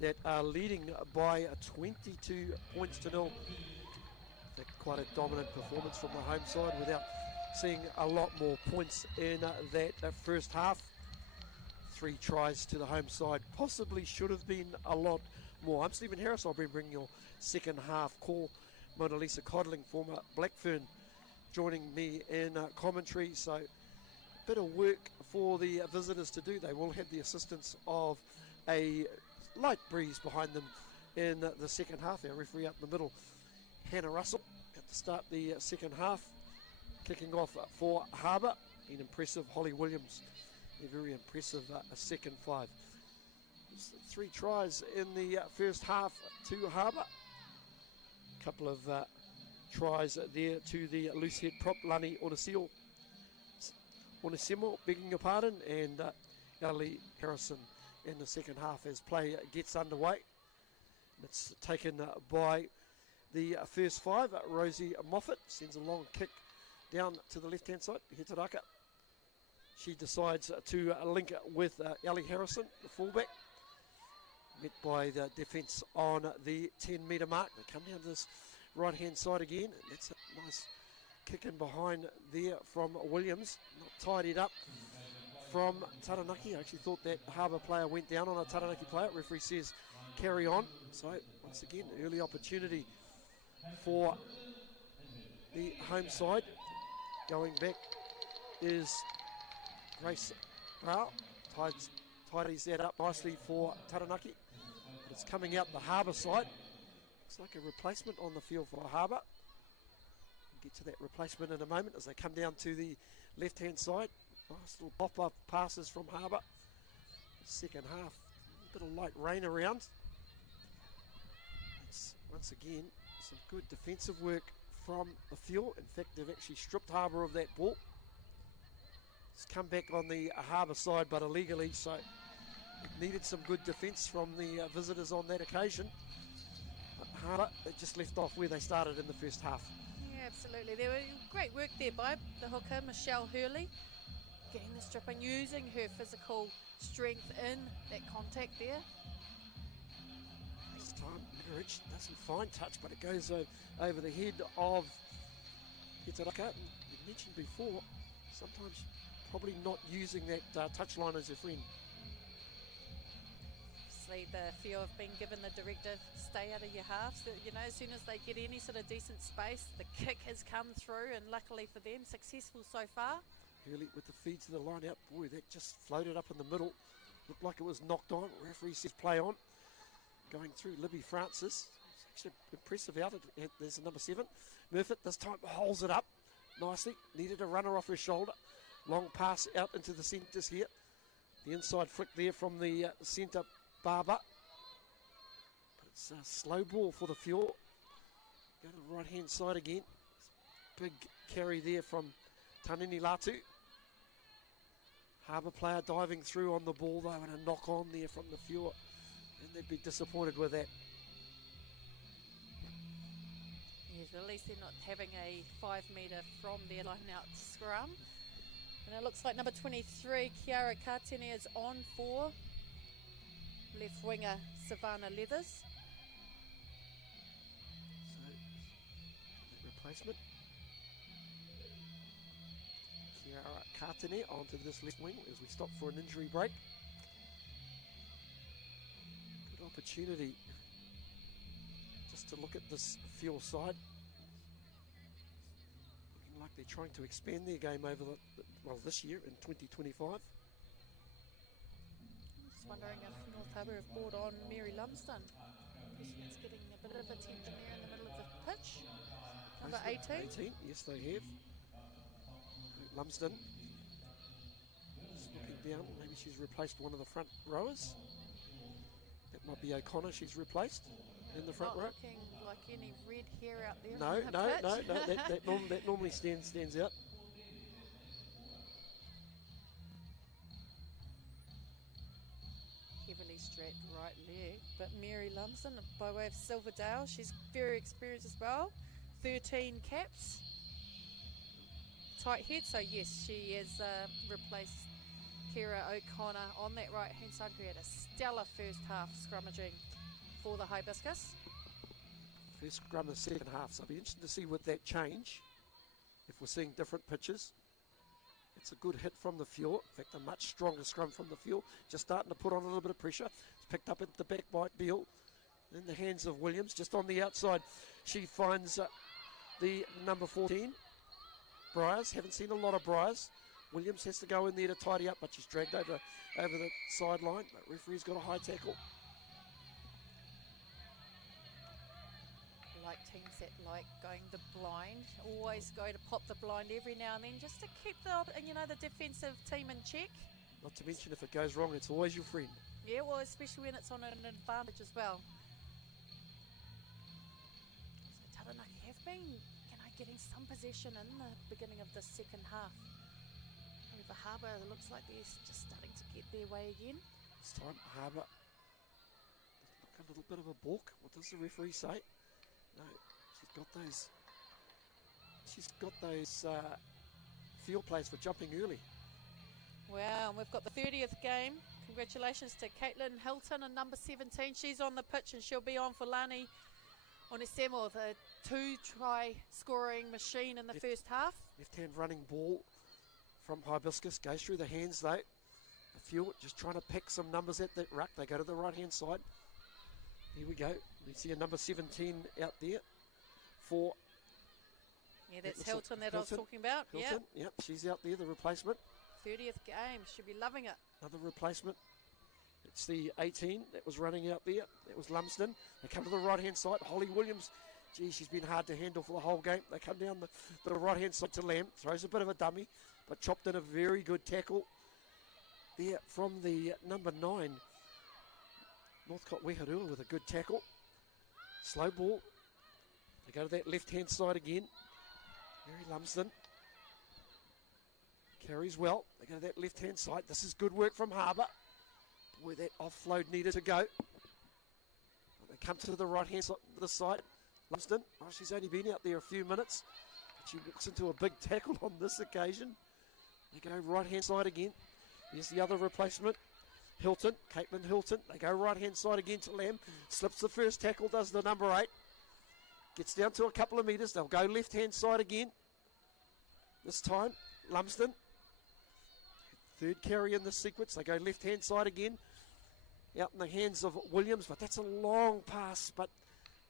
that are leading by 22 points to nil. Quite a dominant performance from the home side without seeing a lot more points in that first half. 3 tries to the home side. Possibly should have been a lot more. I'm Stephen Harris. I'll be bringing your second half call. Mona Lisa Codling, former Blackfern, joining me in commentary. So a bit of work for the visitors to do. They will have the assistance of a light breeze behind them in the second half. Our referee out in the middle, Hannah Russell, at to start the second half. Kicking off for Harbour, an impressive Holly Williams, a very impressive second 5. 3 tries in the first half to Harbour. A couple of tries there to the loose head prop, Lani Onisimo, begging your pardon, and Ellie Harrison in the second half as play gets underway. It's taken by the first 5. Rosie Moffat sends a long kick down to the left hand side. Hitaraka. She decides to link with Ellie Harrison, the fullback. Met by the defence on the 10 metre mark. They come down to this right hand side again, and that's a nice kick in behind there from Williams. Not tidied up from Taranaki. I actually thought that Harbour player went down on a Taranaki player. Referee says carry on. So once again, early opportunity for the home side. Going back is Grace Brow. Tidies that up nicely for Taranaki. But it's coming out the Harbour side. Looks like a replacement on the field for Harbour. We'll get to that replacement in a moment as they come down to the left-hand side. Nice little pop-up passes from Harbour. Second half, a bit of light rain around. It's, once again, some good defensive work from the field. In fact, they've actually stripped Harbour of that ball. It's come back on the Harbour side, but illegally, so it needed some good defence from the visitors on that occasion. Harbour, they just left off where they started in the first half. Yeah, absolutely. There was great work there by the hooker, Michelle Hurley, getting the strip and using her physical strength in that contact there. This time, Marriage doesn't find touch, but it goes over the head of Hitaraka. You mentioned before, sometimes probably not using that touchline as a friend. Obviously, the few have been given the directive, stay out of your halves. You know, as soon as they get any sort of decent space, the kick has come through, and luckily for them, successful so far. Early with the feed to the line out. Boy, that just floated up in the middle. Looked like it was knocked on. Referee says play on. Going through Libby Francis. It's actually impressive out. There's a number 7. Murphy this time holds it up nicely. Needed a runner off her shoulder. Long pass out into the centres here. The inside flick there from the centre Barber. But it's a slow ball for the Fuel. Go to the right hand side again. Big carry there from Tanini Latu. Harbour player diving through on the ball though, and a knock on there from the Fuel. And they'd be disappointed with that. Yes, at least they're not having a 5 metre from their line out scrum. And it looks like number 23, Kiara Katene, is on for left winger Savannah Leathers. So, replacement. Kiara Katene onto this left wing as we stop for an injury break. Good opportunity just to look at this Fuel side. Looking like they're trying to expand their game over this year in 2025. Just wondering if North Harbour have brought on Mary Lumsden. It's getting a bit of attention there in the middle of the pitch. Number 18. Yes, they have. Lumsden just looking down. Maybe she's replaced one of the front rowers. That might be O'Connor she's replaced in the front row. Not looking like any red hair out there. No. That normally stands out. Heavily strapped right leg, but Mary Lumsden, by way of Silverdale, she's very experienced as well. 13 caps. tight head. So yes, she has replaced Kira O'Connor on that right hand side, who had a stellar first half scrummaging for the Hibiscus. First scrum, the second half. So it'll be interesting to see with that change, if we're seeing different pitches. It's a good hit from the Whio. In fact, a much stronger scrum from the Whio. Just starting to put on a little bit of pressure. It's picked up at the back by Beale. In the hands of Williams, just on the outside. She finds the number 14, Briars. Haven't seen a lot of Briars. Williams has to go in there to tidy up, but she's dragged over the sideline. But referee's got a high tackle. Like teams that like going the blind, always go to pop the blind every now and then, just to keep the defensive team in check. Not to mention, if it goes wrong, it's always your friend. Yeah, well, especially when it's on an advantage as well. So Taranaki have been, getting some possession in the beginning of the second half. However, Harbour, it looks like they're just starting to get their way again. This time, Harbour, look, a little bit of a balk. What does the referee say? No, she's got those field plays for jumping early. Wow, and we've got the 30th game. Congratulations to Caitlin Hilton and number 17. She's on the pitch and she'll be on for Lani Onesemo, the 2-try scoring machine in the first half. Left-hand running ball from Hibiscus. Goes through the hands though. A few just trying to pick some numbers at that ruck. They go to the right-hand side. Here we go. We see a number 17 out there for... Yeah, that's Hilton that I was talking about. Hilton, yep, she's out there, the replacement. 30th game, should be loving it. Another replacement. It's the 18 that was running out there. That was Lumsden. They come to the right-hand side. Holly Williams, gee, she's been hard to handle for the whole game. They come down the right-hand side to Lamb. Throws a bit of a dummy, but chopped in a very good tackle there from the number 9. Northcote Weharua with a good tackle. Slow ball. They go to that left-hand side again. Mary Lumsden. Carries well. They go to that left-hand side. This is good work from Harbour. Boy, that offload needed to go. They come to the right-hand side of the side. Lumsden, oh, she's only been out there a few minutes. But she walks into a big tackle on this occasion. They go right-hand side again. Here's the other replacement. Hilton, Caitlin Hilton. They go right-hand side again to Lamb. Slips the first tackle, does the number 8. Gets down to a couple of metres. They'll go left-hand side again. This time, Lumsden. Third carry in the sequence. They go left-hand side again. Out in the hands of Williams, but that's a long pass, but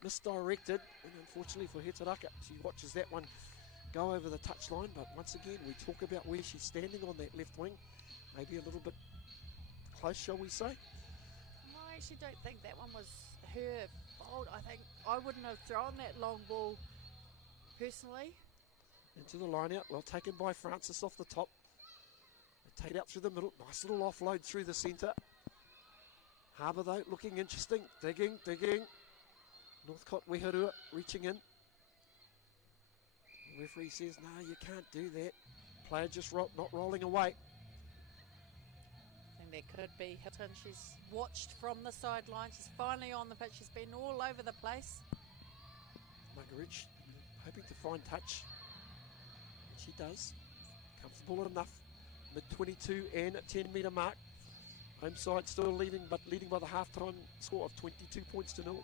misdirected. And unfortunately for Hitaraka, she watches that one go over the touchline. But once again, we talk about where she's standing on that left wing. Maybe a little bit close, shall we say? No, I actually don't think that one was her fault. I think I wouldn't have thrown that long ball personally. Into the line out. Well taken by Francis off the top. They take it out through the middle. Nice little offload through the centre. Harbour though looking interesting. Digging. Northcote Weharua reaching in. The referee says, no, you can't do that. Player just not rolling away. I think that could be Hilton. She's watched from the sideline. She's finally on the pitch. She's been all over the place. Muggeridge hoping to find touch. And she does. Comfortable enough. Mid-22 and 10-metre mark. Home side still leading by the half-time score of 22 points to 0.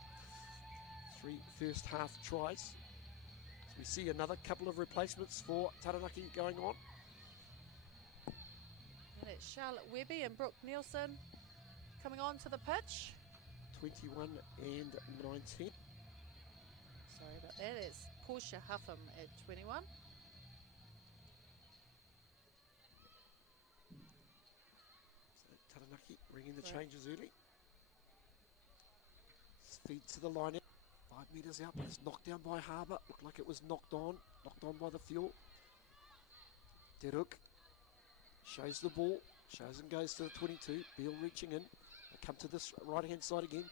3 first half tries. So we see another couple of replacements for Taranaki going on. And it's Charlotte Webby and Brooke Nielsen coming on to the pitch. 21 and 19. Sorry about that. It's Portia Huffam at 21. So Taranaki ringing the changes early. Feed to the line out. 5 metres out, but it's knocked down by Harbour. Looked like it was knocked on by the Whio. Deruk shows the ball. Shows and goes to the 22. Beale reaching in. They come to this right-hand side again.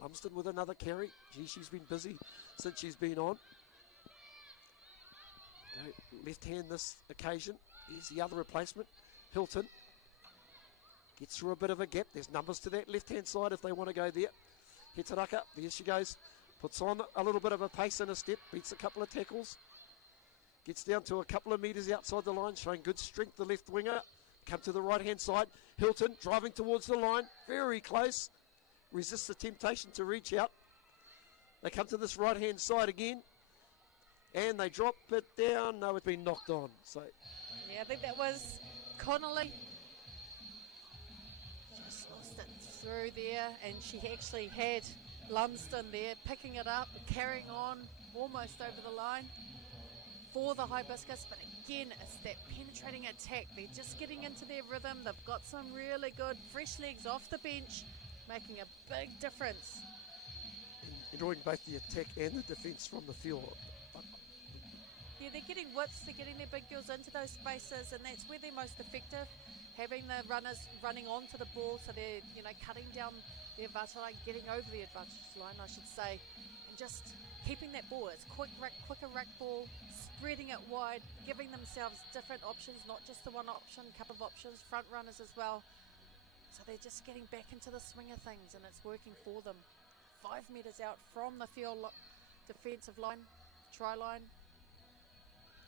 Lumsden with another carry. Gee, she's been busy since she's been on. Go left hand this occasion. Here's the other replacement. Hilton. Gets through a bit of a gap. There's numbers to that left-hand side if they want to go there. Hitaraka, there she goes. Puts on a little bit of a pace and a step. Beats a couple of tackles. Gets down to a couple of metres outside the line, showing good strength, the left winger. Come to the right-hand side. Hilton driving towards the line, very close. Resists the temptation to reach out. They come to this right-hand side again. And they drop it down. No, it's been knocked on. So yeah, I think that was Connolly. Just lost it through there, and she actually had Lumsden there picking it up, carrying on almost over the line for the Hibiscus. But again, it's that penetrating attack. They're just getting into their rhythm. They've got some really good fresh legs off the bench, making a big difference. Enjoying both the attack and the defence from the field. Yeah, they're getting whips, they're getting their big girls into those spaces, and that's where they're most effective. Having the runners running onto the ball, so they're, cutting down the advantage line, getting over the advantage line, I should say, and just keeping that ball. It's quicker rack ball, spreading it wide, giving themselves different options, not just the one option, couple of options, front runners as well. So they're just getting back into the swing of things, and it's working for them. 5 metres out from the field defensive line, try line.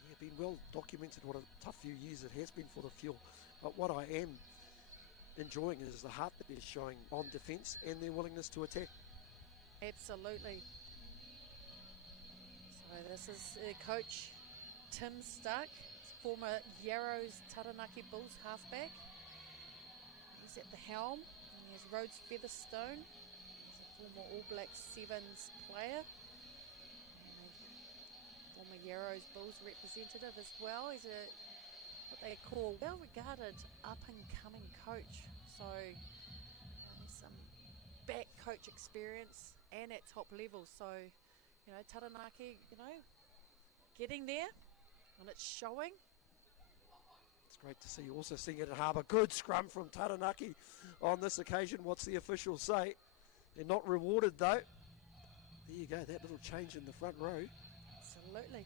Yeah, been well documented what a tough few years it has been for the Fuel. But what I am enjoying is the heart that they're showing on defence and their willingness to attack. Absolutely. So this is Coach Tim Stark, former Yarrows Taranaki Bulls halfback. He's at the helm, and he has Rhodes Featherstone. He's a former All Blacks Sevens player. Former Yarrows Bulls representative as well. He's what they call well-regarded up-and-coming coach. So there's some back coach experience and at top level. So, Taranaki, getting there, and it's showing. It's great to see you also seeing it at Harbour. Good scrum from Taranaki on this occasion. What's the officials say? They're not rewarded though. There you go, that little change in the front row. Absolutely.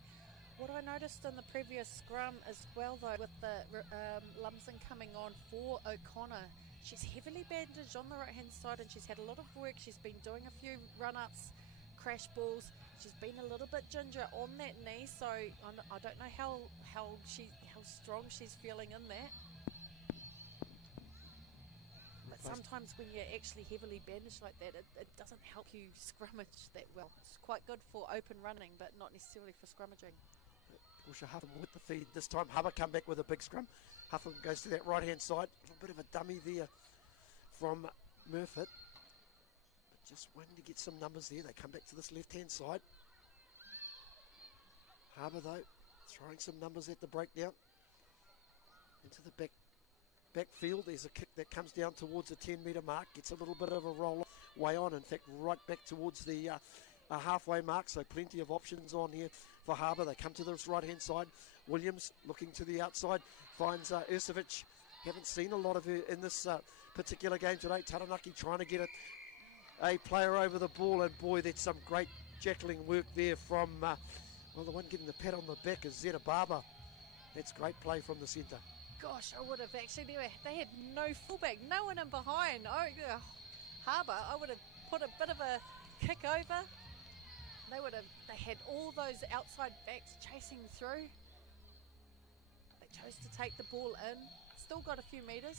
What I noticed in the previous scrum as well, though, with the Lumsden coming on for O'Connor, she's heavily bandaged on the right-hand side, and she's had a lot of work. She's been doing a few run-ups, crash balls. She's been a little bit ginger on that knee, so I don't know how strong she's feeling in that. But sometimes when you're actually heavily bandaged like that, it doesn't help you scrummage that well. It's quite good for open running, but not necessarily for scrummaging. Pusha Huffam with the feed this time. Harbour come back with a big scrum. Huffam goes to that right-hand side. A little bit of a dummy there from Murfitt. But just wanting to get some numbers there. They come back to this left-hand side. Harbour, though, throwing some numbers at the breakdown. Into the backfield. There's a kick that comes down towards the 10-metre mark. Gets a little bit of a roll way on. In fact, right back towards the halfway mark. So plenty of options on here for Harbour. They come to this right-hand side. Williams looking to the outside. Finds Ursovic. Haven't seen a lot of her in this particular game today. Taranaki trying to get a player over the ball. And boy, that's some great jackling work there from, the one getting the pat on the back is Zeta Barber. That's great play from the centre. Gosh, I would have actually, they had no fullback, no one in behind. Harbour, I would have put a bit of a kick over. They had all those outside backs chasing through. They chose to take the ball in. Still got a few metres.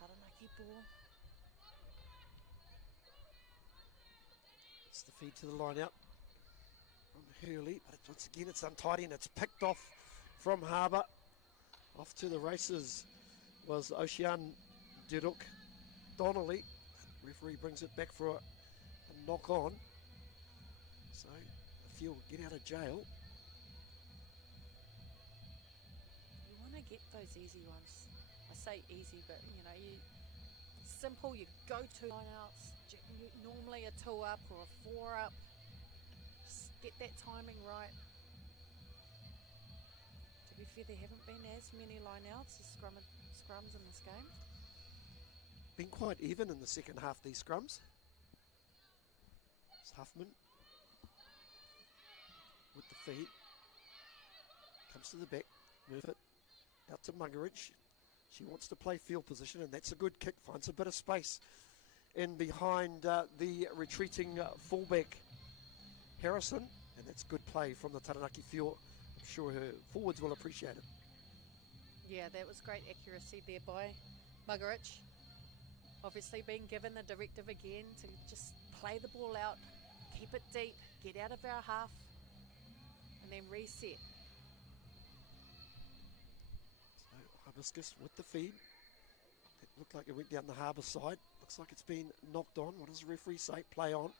Taranaki ball. It's the feed to the line out from Hurley, but once again it's untidy and it's picked off from Harbour. Off to the races was Ocean Diruk Donnelly. Referee brings it back for a knock on. So if you'll get out of jail. You want to get those easy ones. I say easy, but simple. You go to lineouts. Normally a 2 up or a 4 up. Just get that timing right. To be fair, there haven't been as many lineouts as scrums in this game. Been quite even in the second half, these scrums. It's Huffman with the feed. Comes to the back. Move it out to Muggeridge. She wants to play field position, and that's a good kick. Finds a bit of space in behind the retreating fullback Harrison, and that's good play from the Taranaki Fuel. sure her forwards will appreciate it. Yeah, that was great accuracy there by Mugarich. Obviously being given the directive again to just play the ball out, keep it deep, get out of our half, and then reset. So Hibiscus with the feed. It looked like it went down the Harbour side. Looks like it's been knocked on. What does the referee say? Play on.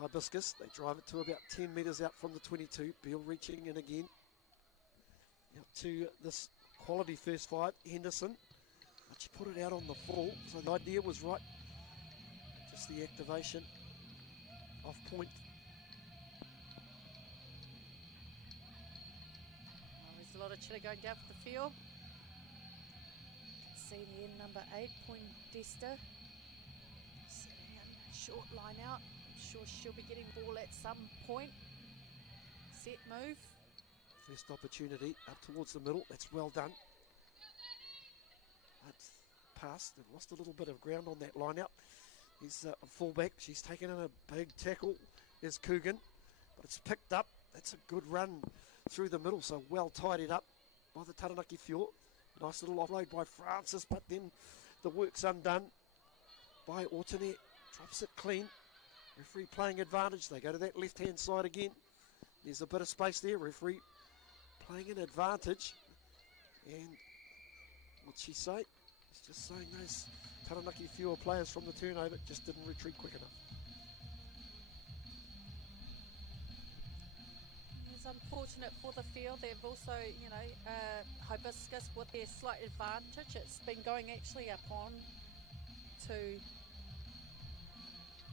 Hibiscus, they drive it to about 10 metres out from the 22. Beale reaching in again. Out to this quality first five, Henderson. But she put it out on the full, so the idea was right. Just the activation off point. Well, there's a lot of chitter going down for the field. See the end number 8, Poindexter. Sitting in, short line out. I'm sure she'll be getting ball at some point. Set move. First opportunity up towards the middle. That's well done. But passed and lost a little bit of ground on that line out. He's a fullback. She's taken in a big tackle. There's Coogan. But it's picked up. That's a good run through the middle. So well tidied up by the Taranaki Whio. Nice little offload by Francis. But then the work's undone by Alternate. Drops it clean. Referee playing advantage. They go to that left-hand side again. There's a bit of space there. Referee playing an advantage. And what's she say? It's just saying those Taranaki Whio players from the turnover just didn't retreat quick enough. It's unfortunate for the field. They've also, Hibiscus with their slight advantage. It's been going actually up on to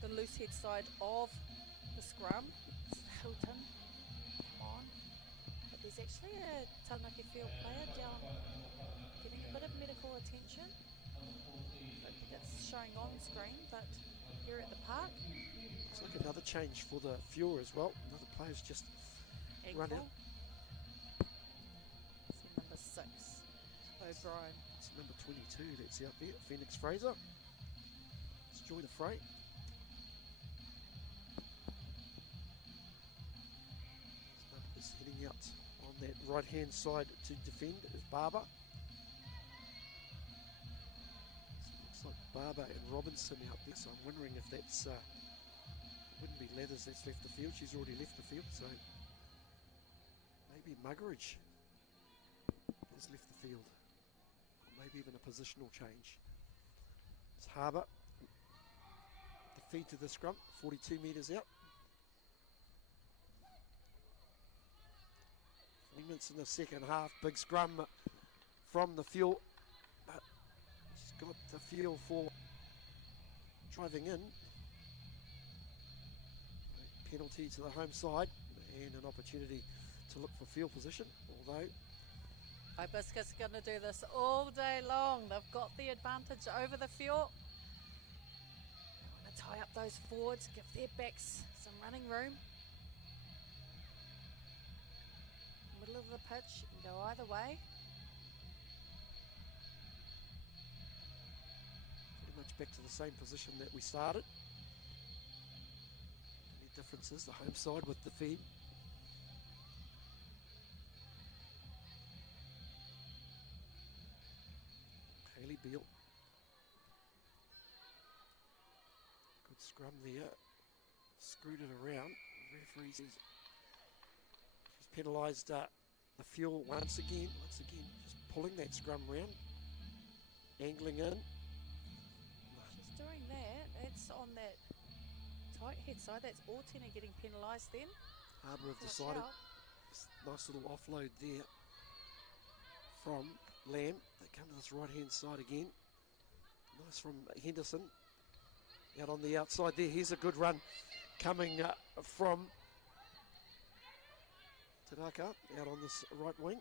the loose head side of the scrum. It's Hilton. Come on. But there's actually a Taranaki Whio player down getting a bit of medical attention. I don't think it's showing on screen, but here at the park. It's like another change for the Whio as well. Another player's just run out. See number 6, O'Brien. It's number 22 that's out there, Phoenix Fraser. Let's join the fray. Is heading out on that right hand side to defend is Barber. So it looks like Barber and Robinson out there, so I'm wondering if that's wouldn't be Leathers that's left the field. She's already left the field, so maybe Muggeridge has left the field, or maybe even a positional change. It's Harbour. The feed to the scrum, 42 metres out. Minutes in the second half. Big scrum from the Whio, but she's got the Whio for driving in. A penalty to the home side and an opportunity to look for field position, although Hibiscus are going to do this all day long. They've got the advantage over the Whio. They want to tie up those forwards, give their backs some running room. Middle of the pitch, you can go either way. Pretty much back to the same position that we started. Any differences, the home side with the feed. Hayley Beale. Good scrum there. Screwed it around. Referee says she's penalised the Whio once again, just pulling that scrum round, angling in. She's doing that. It's on that tight head side. That's Ortena getting penalised then. Harbour have decided. Nice little offload there from Lamb. They come to this right hand side again. Nice from Henderson. Out on the outside there. Here's a good run coming from Tanaka out on this right wing.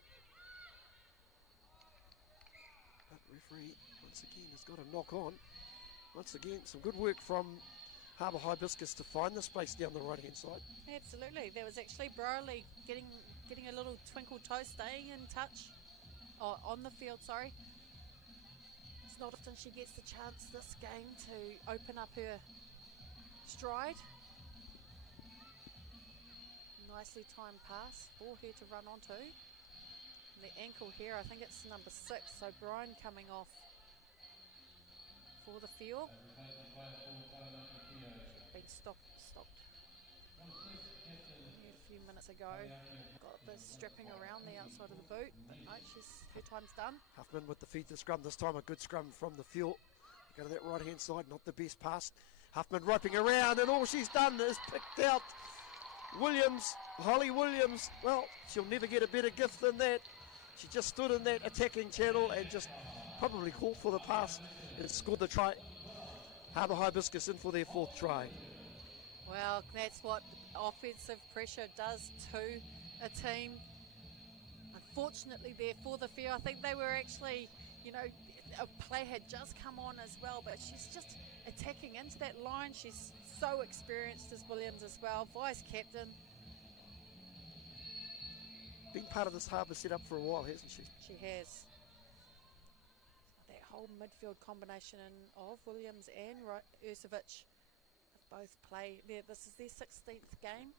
But referee once again has got a knock on. Once again, some good work from Harbour Hibiscus to find the space down the right hand side. Absolutely. There was actually Brierley getting a little twinkle toe, staying in touch on the field, sorry. It's not often she gets the chance this game to open up her stride. Nicely timed pass for her to run onto. And the ankle here, I think it's number 6, so Brian coming off for the field. Been stopped a few minutes ago. Got the strapping around the outside of the boot, but no, her time's done. Huffman with the feed to scrum, this time a good scrum from the field. Go to that right hand side, not the best pass. Huffman roping around, and all she's done is picked out Holly Williams. Well, she'll never get a better gift than that. She just stood in that attacking channel and just probably called for the pass and scored the try. Harbour Hibiscus in for their 4th try. Well, that's what offensive pressure does to a team. Unfortunately there for the field, I think they were actually, a play had just come on as well, but she's just attacking into that line. She's so experienced as Williams as well, vice captain. Been part of this Harbour setup for a while, hasn't she? She has. That whole midfield combination of Williams and Ursovic both play there. This is their 16th game.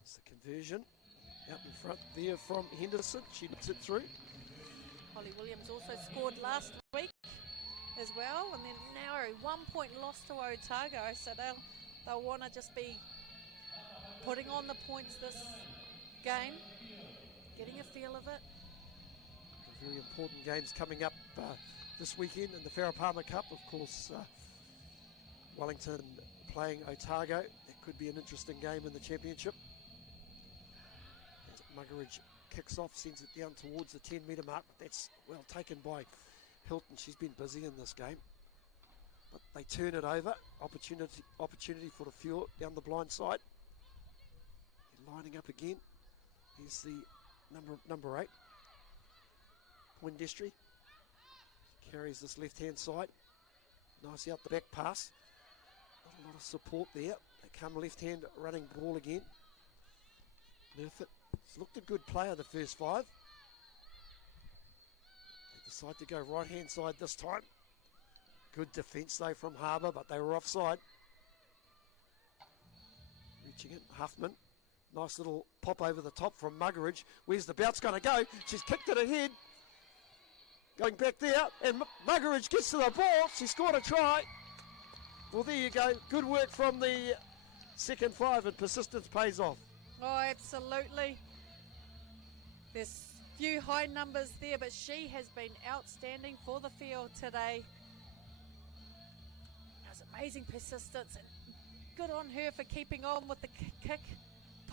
It's the conversion out in front there from Henderson. She knocks it through. Holly Williams also scored last week as well, and then now a 1 point loss to Otago, so they'll want to just be putting on the points this game, getting a feel of it. Very important games coming up this weekend in the Farah Palmer Cup. Of course, Wellington playing Otago. It could be an interesting game in the championship. As Muggeridge kicks off, sends it down towards the 10-metre mark. That's well taken by Hilton. She's been busy in this game. But they turn it over. Opportunity for the field down the blind side. They're lining up again. Here's the number 8. Windestry carries this left-hand side. Nice out the back pass. Not a lot of support there. They come left-hand running ball again. Murfitt has looked a good player the first 5. They decide to go right-hand side this time. Good defence though from Harbour, but they were offside. Reaching it, Huffman. Nice little pop over the top from Muggeridge. Where's the bounce going to go? She's kicked it ahead. Going back there, and Muggeridge gets to the ball. She scored a try. Well, there you go. Good work from the second 5, and persistence pays off. Oh, absolutely. There's few high numbers there, but she has been outstanding for the field today. Has amazing persistence, and good on her for keeping on with the kick,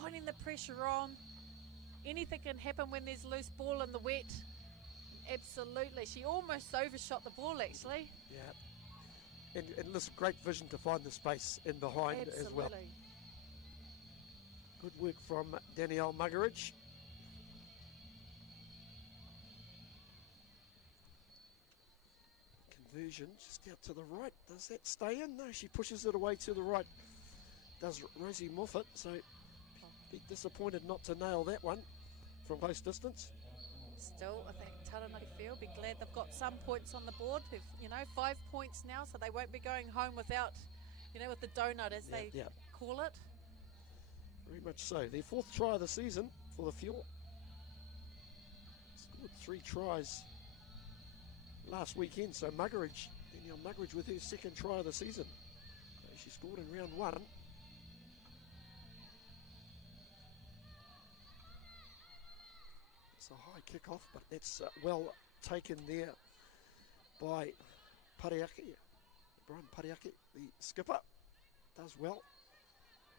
putting the pressure on. Anything can happen when there's loose ball in the wet. Absolutely. She almost overshot the ball, actually. Yeah. And listen, great vision to find the space in behind as well. Good work from Danielle Muggeridge. Conversion just out to the right. Does that stay in? No, she pushes it away to the right. Does Rosie Moffat. So be disappointed not to nail that one from close distance. Still, I think Taranaki Field be glad they've got some points on the board. They've, 5 points now, so they won't be going home without, with the donut, as they call it. Very much so. Their 4th try of the season for the Fuel. Scored 3 tries last weekend, so Danielle Muggeridge with her 2nd try of the season. She scored in round 1. It's a high kick-off, but that's well taken there by Pariaki. Brian Pariaki, the skipper, does well.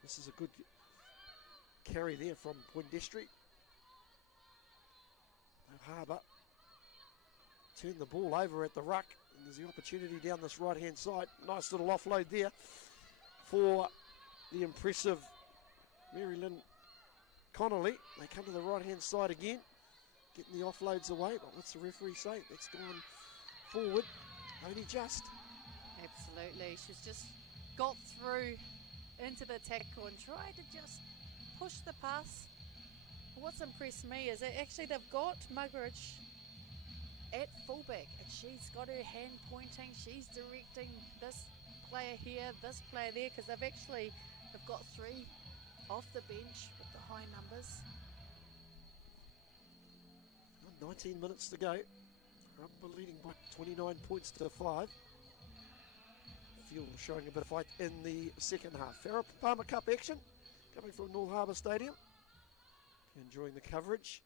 This is a good carry there from Windestry. Harbour turn the ball over at the ruck, and there's the opportunity down this right-hand side. Nice little offload there for the impressive Mary Lynn Connolly. They come to the right-hand side again, getting the offloads away, but what's the referee say? That's gone forward, only just. Absolutely, she's just got through into the tackle and tried to just push the pass. What's impressed me is that actually they've got Muggeridge at fullback, and she's got her hand pointing. She's directing this player here, this player there, because they've got 3 off the bench with the high numbers. 19 minutes to go. Harbour leading by 29 points to 5. Fuel showing a bit of fight in the second half. Farrah Palmer Cup action coming from North Harbour Stadium. Enjoying the coverage.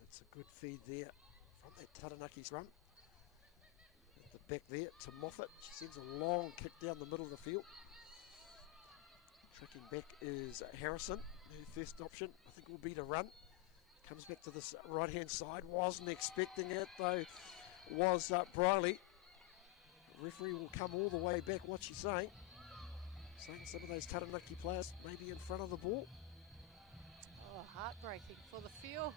That's a good feed there from that Taranaki scrum. At the back there to Moffat. She sends a long kick down the middle of the field. Tracking back is Harrison. Her first option, I think, will be to run. Comes back to this right-hand side. Wasn't expecting it, though, was Briley. The referee will come all the way back. What's she saying? Saying some of those Taranaki players may be in front of the ball. Oh, heartbreaking for the field.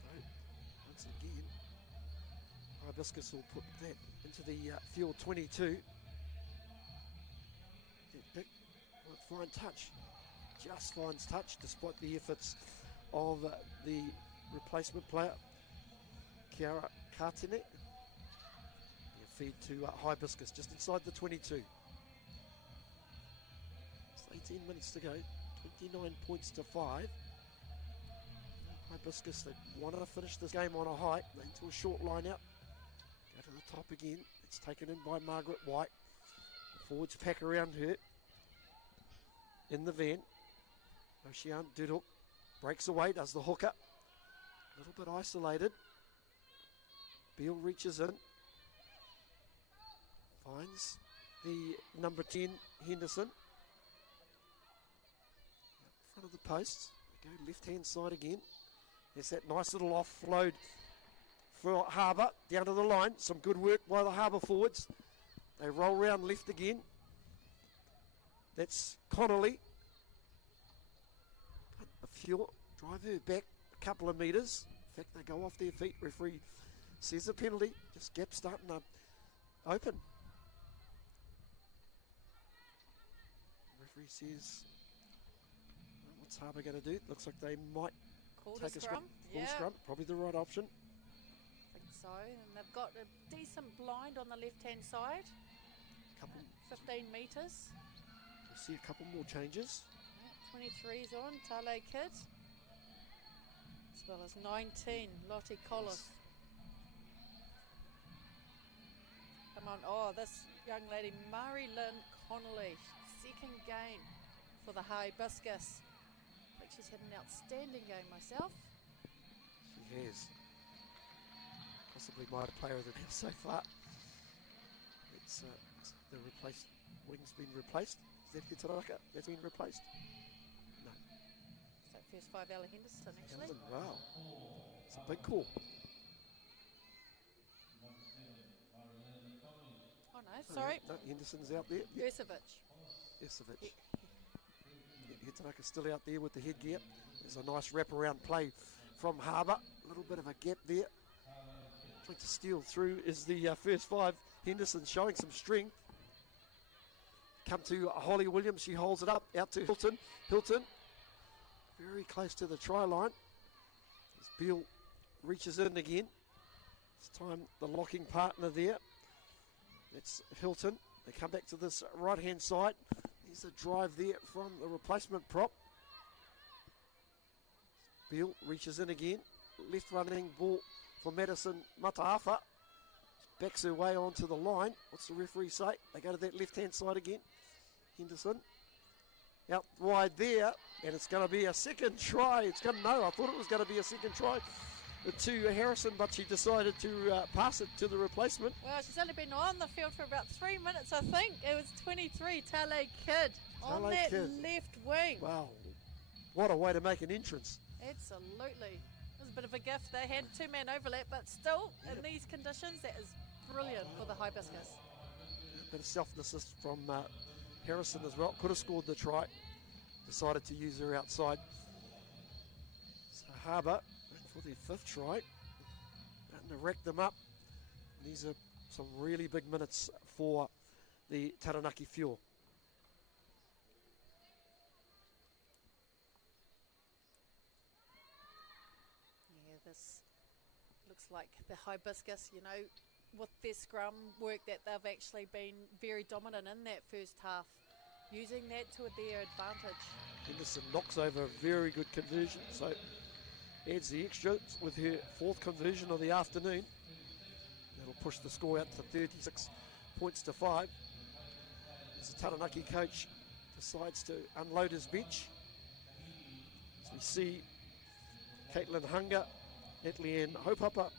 So, once again, Hibiscus will put that into the field 22. Big, fine touch. Just finds touch despite the efforts of the replacement player, Kiara Kartine. Feed to Hibiscus just inside the 22. It's 18 minutes to go. 29 points to 5. Hibiscus, they want to finish this game on a high. Into a short line out. Go to the top again. It's taken in by Margaret White. The forwards pack around her. In the van. Ocean Duduk breaks away, does the hooker. A little bit isolated. Beale reaches in. Finds the number 10, Henderson. In front of the posts. They go left-hand side again. There's that nice little offload for Harbour down to the line. Some good work by the Harbour forwards. They roll round left again. That's Connolly. A few drive her back a couple of metres. In fact, they go off their feet. Referee says a penalty. Just gap starting to open. Referee says, what's Harbour going to do? Looks like they might take a scrum. Yeah. Scrum. Probably the right option. I think so. And they've got a decent blind on the left-hand side. Couple. 15 metres. We'll see a couple more changes. 23's on, Tale Kid. As well as 19, Lottie Collis. Come on, oh, this young lady, Murray Lynn Connolly. Second game for the Hibiscus. I think she's had an outstanding game myself. She has. Possibly my player of the game so far. It's the replaced wing's been replaced. Is that Hitaraka? That's been replaced? No. So first 5 Ella Henderson actually. Wow. It's a big call. Oh no, sorry. No, Henderson's out there. Yurcevic. Yurcevic. Hitaraka's still out there with the headgear. There's a nice wraparound play from Harbour. A little bit of a gap there. Trying to steal through is the first 5. Henderson showing some strength. Come to Holly Williams. She holds it up. Out to Hilton. Hilton very close to the try line. As Beale reaches in again. This time the locking partner there. That's Hilton. They come back to this right-hand side. There's a drive there from the replacement prop. Beale reaches in again. Left running ball for Madison Mataafa. Backs her way onto the line. What's the referee say? They go to that left-hand side again. Henderson. Out wide there. And it's going to be a second try. I thought it was going to be a second try to Harrison, but she decided to pass it to the replacement. Well, she's only been on the field for about 3 minutes, I think. It was 23, Tale Kid, on that left wing. Wow. What a way to make an entrance. Absolutely. It was a bit of a gift. They had 2-man overlap, but still, in these conditions, that is brilliant for the Hibiscus. A bit of self-assist from Harrison as well. Could have scored the try. Decided to use her outside. So Harbour for their 5th try. Starting to rack them up. These are some really big minutes for the Taranaki Fuel. Yeah, this looks like the Hibiscus, you know, with their scrum work, that they've actually been very dominant in that first half, using that to their advantage. Henderson knocks over a very good conversion, so adds the extra with her 4th conversion of the afternoon. That'll push the score out to 36 points to 5. As the Taranaki coach decides to unload his bench, as we see Caitlin Hunger, Etlianne Hopapa,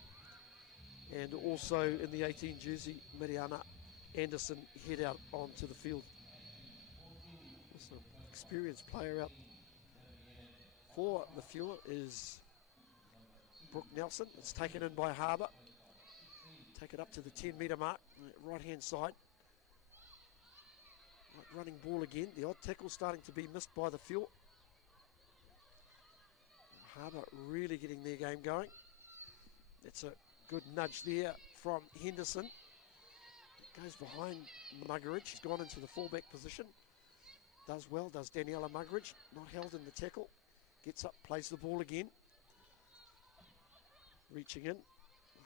and also in the 18 jersey, Mariana Anderson head out onto the field. Also, experienced player out for the Whio is Brooke Nelson. It's taken in by Harbour. Take it up to the 10-metre mark, right hand side. Right, running ball again. The odd tackle starting to be missed by the Whio. Harbour really getting their game going. That's a good nudge there from Henderson. It goes behind Muggeridge. She's gone into the fullback position. Does well, does Daniela Muggeridge. Not held in the tackle. Gets up, plays the ball again. Reaching in.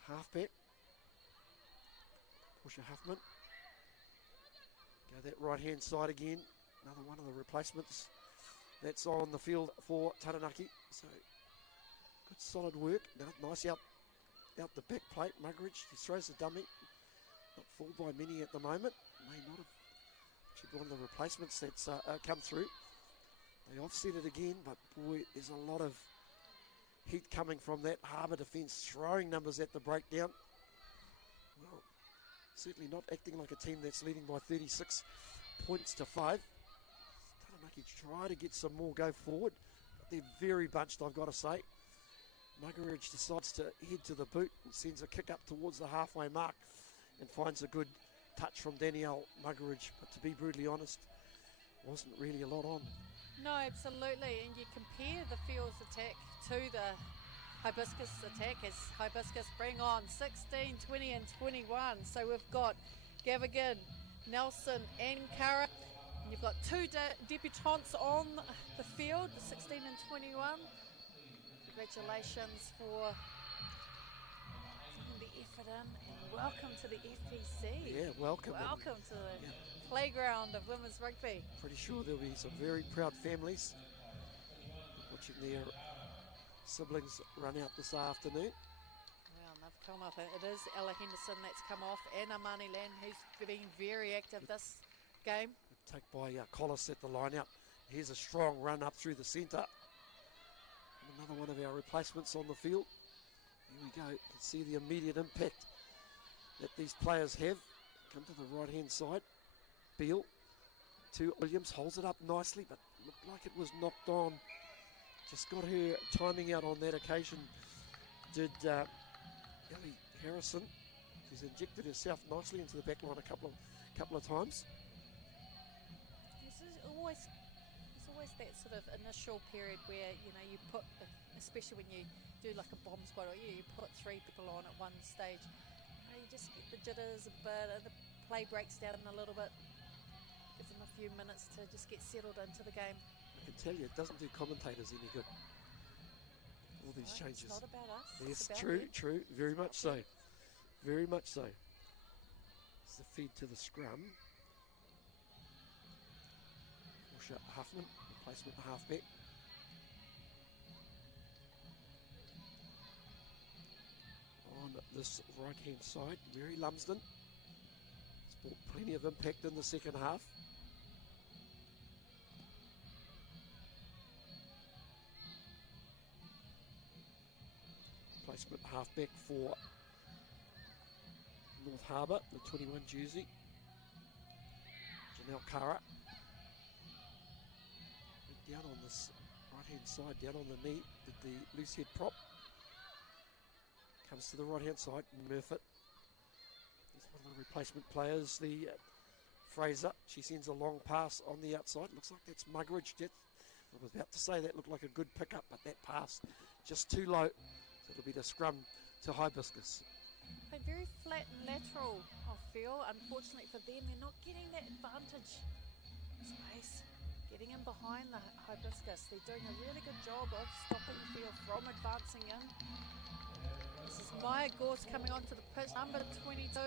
Halfback. Portia Huffman. Go that right hand side again. Another one of the replacements that's on the field for Taranaki. So good solid work. Nice out the back plate. Muggeridge, he throws the dummy. Not fooled by many at the moment. May not have actually one of the replacements that's come through. They offset it again, but boy, there's a lot of heat coming from that Harbour defence, throwing numbers at the breakdown. Well, certainly not acting like a team that's leading by 36 points to 5. Taranaki try to get some more go forward, but they're very bunched, I've got to say. Muggeridge decides to head to the boot and sends a kick up towards the halfway mark and finds a good touch from Danielle Muggeridge, but to be brutally honest, wasn't really a lot on. No, absolutely, and you compare the Whio's attack to the Hibiscus attack as Hibiscus bring on 16, 20 and 21. So we've got Gavigan, Nelson and Kara. And you've got 2 debutants on the field, the 16 and 21. Congratulations for putting the effort in, and welcome to the FPC. Yeah, welcome. Welcome to the playground of women's rugby. Pretty sure there'll be some very proud families watching their siblings run out this afternoon. Well, and they've come off. It is Ella Henderson that's come off, and Amani Land, who's been very active this game. Take by Collis at the line out. Here's a strong run up through the centre. Another one of our replacements on the field. Here we go. You can see the immediate impact that these players have. Come to the right-hand side. Beale to Williams. Holds it up nicely, but looked like it was knocked on. Just got her timing out on that occasion. Did Ellie Harrison. She's injected herself nicely into the back line a couple of times. There's always that sort of initial period where, you know, you put, especially when you do like a bomb squad, or you put 3 people on at one stage, you just get the jitters a bit, and the play breaks down a little bit. Gives them a few minutes to just get settled into the game. I can tell you, it doesn't do commentators any good. All these changes. It's not about us. Yes, it's about true, you. true. Very much so. Very much so. It's the feed to the scrum. Portia Huffman, replacement halfback. On this right-hand side, Mary Lumsden has brought plenty of impact in the second half. Replacement halfback for North Harbour, the 21 jersey, Janelle Kara. Down on this right-hand side, down on the knee, did the loose head prop. Comes to the right-hand side, Murfitt. He's one of the replacement players, the Fraser. She sends a long pass on the outside. Looks like that's Muggeridge. I was about to say that looked like a good pickup, but that pass just too low. So it'll be the scrum to Hibiscus. Played very flat and lateral, I feel. Unfortunately for them, they're not getting that advantage space. Getting in behind the Hibiscus. They're doing a really good job of stopping the field from advancing in. This is Maya Gorse coming onto the pitch, number 22.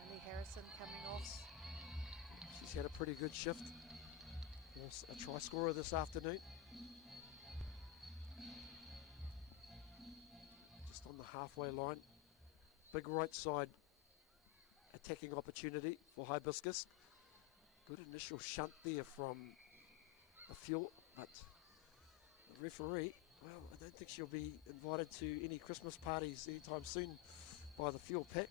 Ellie Harrison coming off. She's had a pretty good shift. Also a try scorer this afternoon. Just on the halfway line. Big right side attacking opportunity for Hibiscus. Good initial shunt there from the Fuel, but the referee, well, I don't think she'll be invited to any Christmas parties anytime soon by the Fuel pack.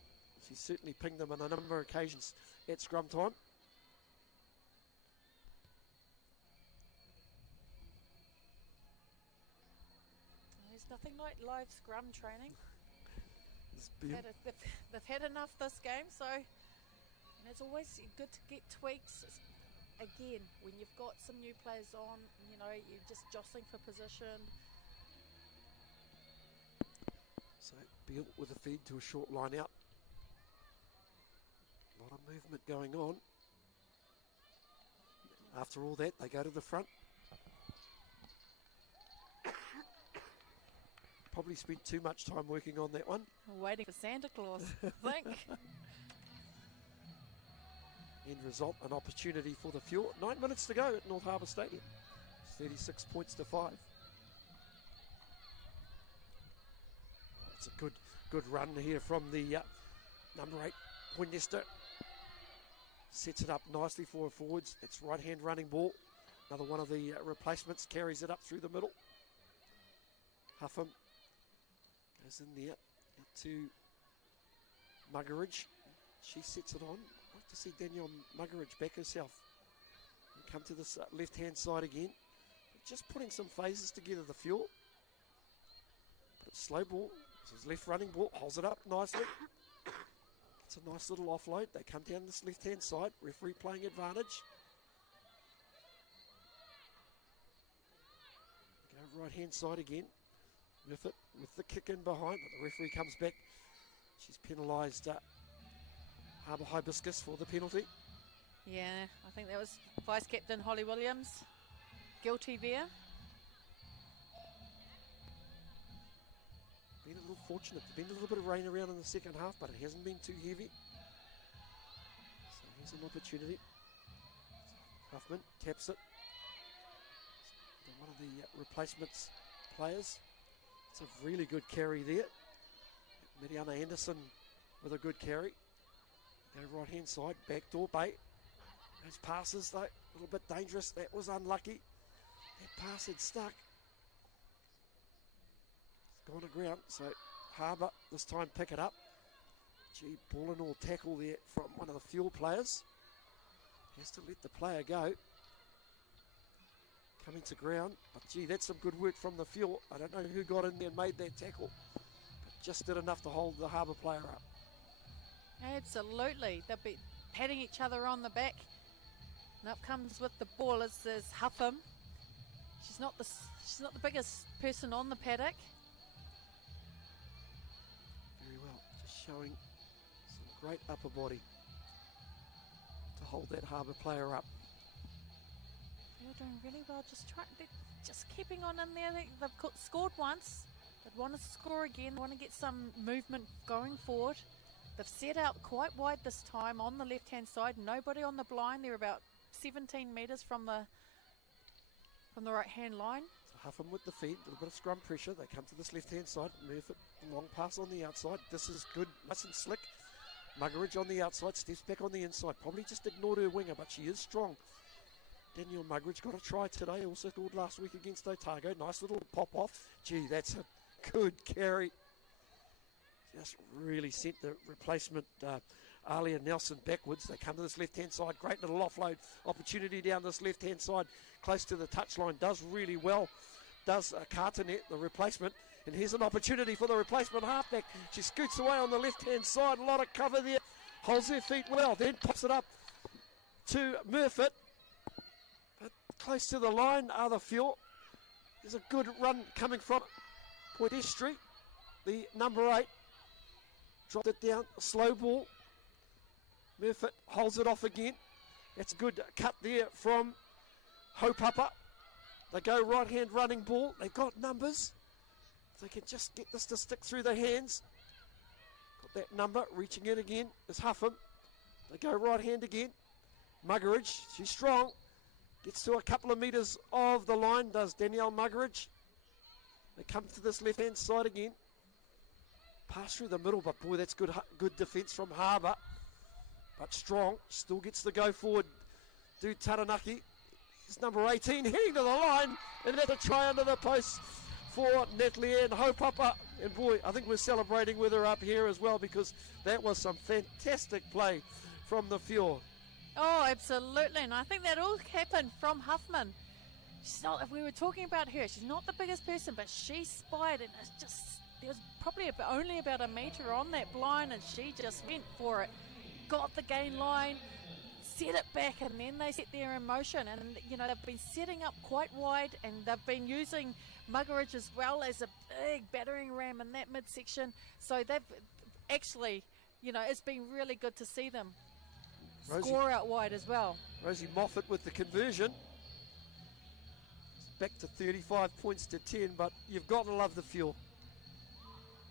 She's certainly pinged them on a number of occasions at scrum time. There's nothing like live scrum training. They've had enough this game, so and it's always good to get tweaks. Again, when you've got some new players on, you know, you're just jostling for position. So Beale with a feed to a short line out. A lot of movement going on. After all that, they go to the front. Probably spent too much time working on that one. Waiting for Santa Claus, I think. End result, an opportunity for the Fuel. 9 minutes to go at North Harbour Stadium. 36 points to 5. It's a good run here from the number 8, Poindexter. Sets it up nicely for her forwards. It's right-hand running ball. Another one of the replacements carries it up through the middle. Huffam goes in there to Muggeridge. She sets it on. I'd like to see Danielle Muggeridge back herself. And come to this left-hand side again. Just putting some phases together, the Fuel. But it's slow ball. This is left running ball. Holds it up nicely. It's a nice little offload. They come down this left-hand side. Referee playing advantage. Go right-hand side again. With it, with the kick in behind, but the referee comes back. She's penalised Harbour Hibiscus for the penalty. Yeah, I think that was Vice Captain Holly Williams. Guilty there. Been a little fortunate. There's been a little bit of rain around in the second half, but it hasn't been too heavy. So here's an opportunity. Huffman taps it. One of the replacements players. It's a really good carry there. Mariana Anderson with a good carry. Go right hand side, backdoor bait. Those passes though, a little bit dangerous. That was unlucky. That pass had stuck. It's gone to ground, so Harbour this time pick it up. Gee, ball and all tackle there from one of the Fuel players. Has to let the player go. Coming to ground, but gee, that's some good work from the Fuel. I don't know who got in there and made that tackle, but just did enough to hold the Harbour player up. Absolutely, they'll be patting each other on the back. And up comes with the ball is Huffam. She's not the biggest person on the paddock. Very well, just showing some great upper body to hold that Harbour player up. They're doing really well, just keeping on in there. They've scored once, they want to score again, they want to get some movement going forward. They've set out quite wide this time on the left hand side, nobody on the blind. They're about 17 metres from the right hand line. So Huffam with the feed, a little bit of scrum pressure. They come to this left hand side, move it, long pass on the outside. This is good, nice and slick. Muggeridge on the outside, steps back on the inside, probably just ignored her winger, but she is strong. Danielle Muggeridge got a try today, also scored last week against Otago. Nice little pop off. Gee, that's a good carry. Just really sent the replacement Alia Nelson backwards. They come to this left-hand side. Great little offload opportunity down this left-hand side. Close to the touchline. Does really well. Does Cartonet, the replacement. And here's an opportunity for the replacement halfback. She scoots away on the left-hand side. A lot of cover there. Holds her feet well. Then pops it up to Murfitt. Close to the line are the Fuel. There's a good run coming from Poindexter, the number 8. Dropped it down, slow ball. Murfitt holds it off again. That's a good cut there from Haupapa. They go right hand running ball. They've got numbers. If they can just get this to stick through their hands. Got that number. Reaching in again is Huffam. They go right hand again. Muggeridge, she's strong. Gets to a couple of metres of the line, does Danielle Muggeridge. They come to this left hand side again. Pass through the middle, but boy, that's good defence from Harbour. But strong, still gets the go forward. Do Taranaki. It's number 18 heading to the line, and that's a try under the post for Natalie Ann Haupapa. And boy, I think we're celebrating with her up here as well, because that was some fantastic play from the Whio. Oh, absolutely, and I think that all happened from Huffman. She's not, we were talking about her, she's not the biggest person, but she spied, and it's just, there was probably only about a metre on that blind, and she just went for it. Got the gain line, set it back, and then they set their in motion. And you know, they've been setting up quite wide, and they've been using Muggeridge as well as a big battering ram in that midsection. So they've actually, you know, it's been really good to see them score out wide as well. Rosie Moffat with the conversion. Back to 35 points to 10, but you've got to love the Whio.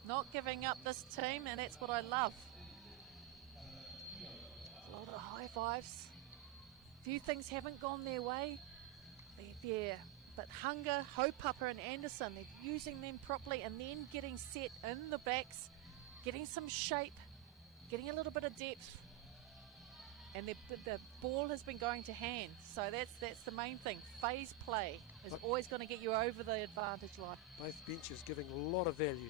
Not giving up this team, and that's what I love. A lot of high fives. Few things haven't gone their way. Yeah, but Hunger, Haupapa and Anderson, they're using them properly and then getting set in the backs, getting some shape, getting a little bit of depth. And the ball has been going to hand, so that's the main thing. Phase play is always going to get you over the advantage line. Both benches giving a lot of value.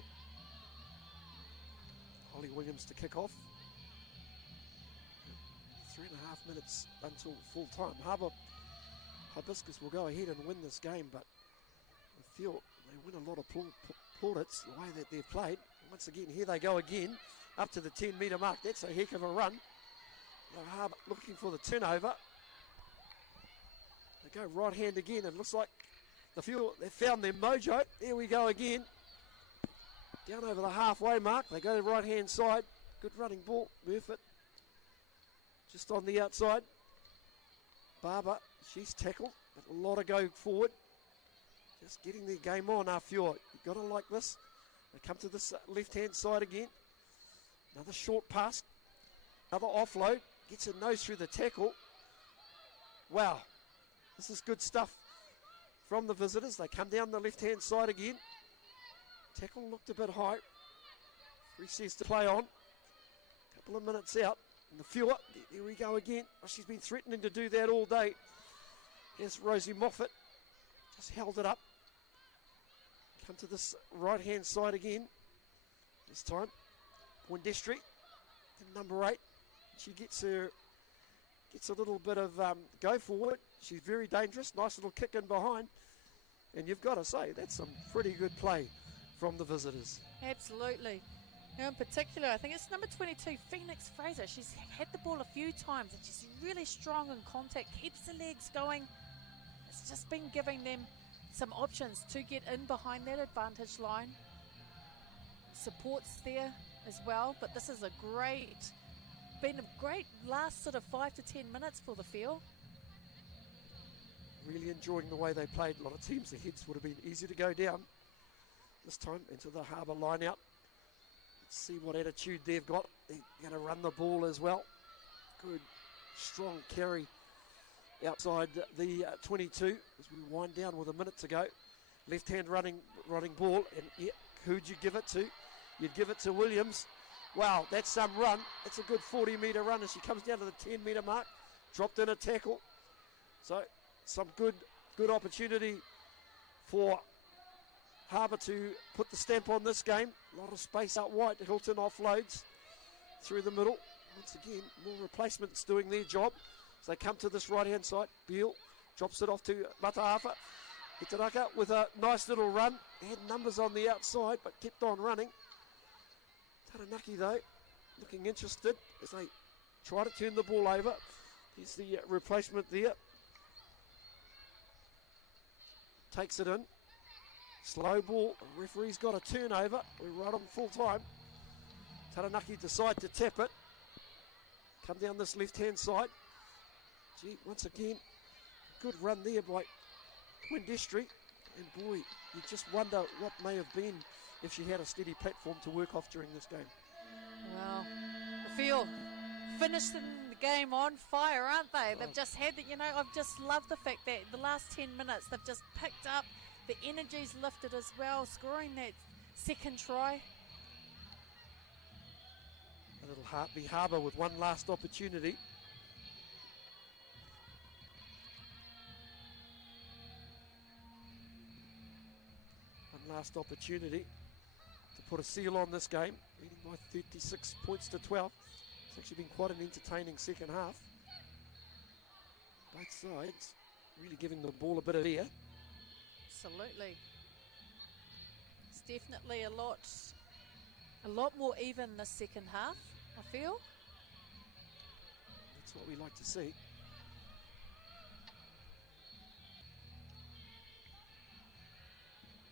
Holly Williams to kick off. 3.5 minutes until full time. Hibiscus will go ahead and win this game, but I feel they win a lot of plaudits the way that they've played. Once again, here they go again, up to the 10-metre mark. That's a heck of a run. Harbour looking for the turnover. They go right hand again, and looks like the Whio, they found their mojo. There we go again. Down over the halfway mark. They go to the right hand side. Good running ball. Murfitt just on the outside. Barber, she's tackled, but a lot of go forward. Just getting their game on, our Whio. You've got to like this. They come to this left hand side again. Another short pass. Another offload. Gets a nose through the tackle. Wow. This is good stuff from the visitors. They come down the left-hand side again. Tackle looked a bit high. 3 sets to play on. Couple of minutes out. And the Whio, there we go again. Oh, she's been threatening to do that all day. Here's Rosie Moffat. Just held it up. Come to this right-hand side again. This time, Poindestry, number 8. She gets a little bit of go forward. She's very dangerous. Nice little kick in behind. And you've got to say, that's some pretty good play from the visitors. Absolutely. Now in particular, I think it's number 22, Phoenix Fraser. She's had the ball a few times, and she's really strong in contact, keeps the legs going. It's just been giving them some options to get in behind that advantage line. Support's there as well, but this is been a great last sort of 5 to 10 minutes for the Whio. Really enjoying the way they played. A lot of teams, the heads would have been easy to go down. This time into the Harbour line out. Let's see what attitude they've got. They're going to run the ball as well. Good, strong carry outside the 22 as we wind down with a minute to go. Left hand running ball, and yeah, who'd you give it to? You'd give it to Williams. Wow, that's some run. It's a good 40-metre run as she comes down to the 10-metre mark. Dropped in a tackle. So some good opportunity for Harbour to put the stamp on this game. A lot of space out wide. Hilton offloads through the middle. Once again, more replacements doing their job. So they come to this right-hand side. Beale drops it off to Mataafa. Hitaraka with a nice little run. They had numbers on the outside, but kept on running. Taranaki, though, looking interested as they try to turn the ball over. Here's the replacement there. Takes it in. Slow ball. The referee's got a turnover. We're right on full time. Taranaki decide to tap it. Come down this left-hand side. Gee, once again, good run there by Windestry. And boy, you just wonder what may have been if she had a steady platform to work off during this game. Well, I feel finishing the game on fire, aren't they? They've just had the, I've just loved the fact that the last 10 minutes they've just picked up, the energy's lifted as well, scoring that second try. A little be Harbour with one last opportunity. One last opportunity to put a seal on this game, leading by 36 points to 12. It's actually been quite an entertaining second half. Both sides really giving the ball a bit of air. Absolutely. It's definitely a lot more even this second half, I feel. That's what we like to see.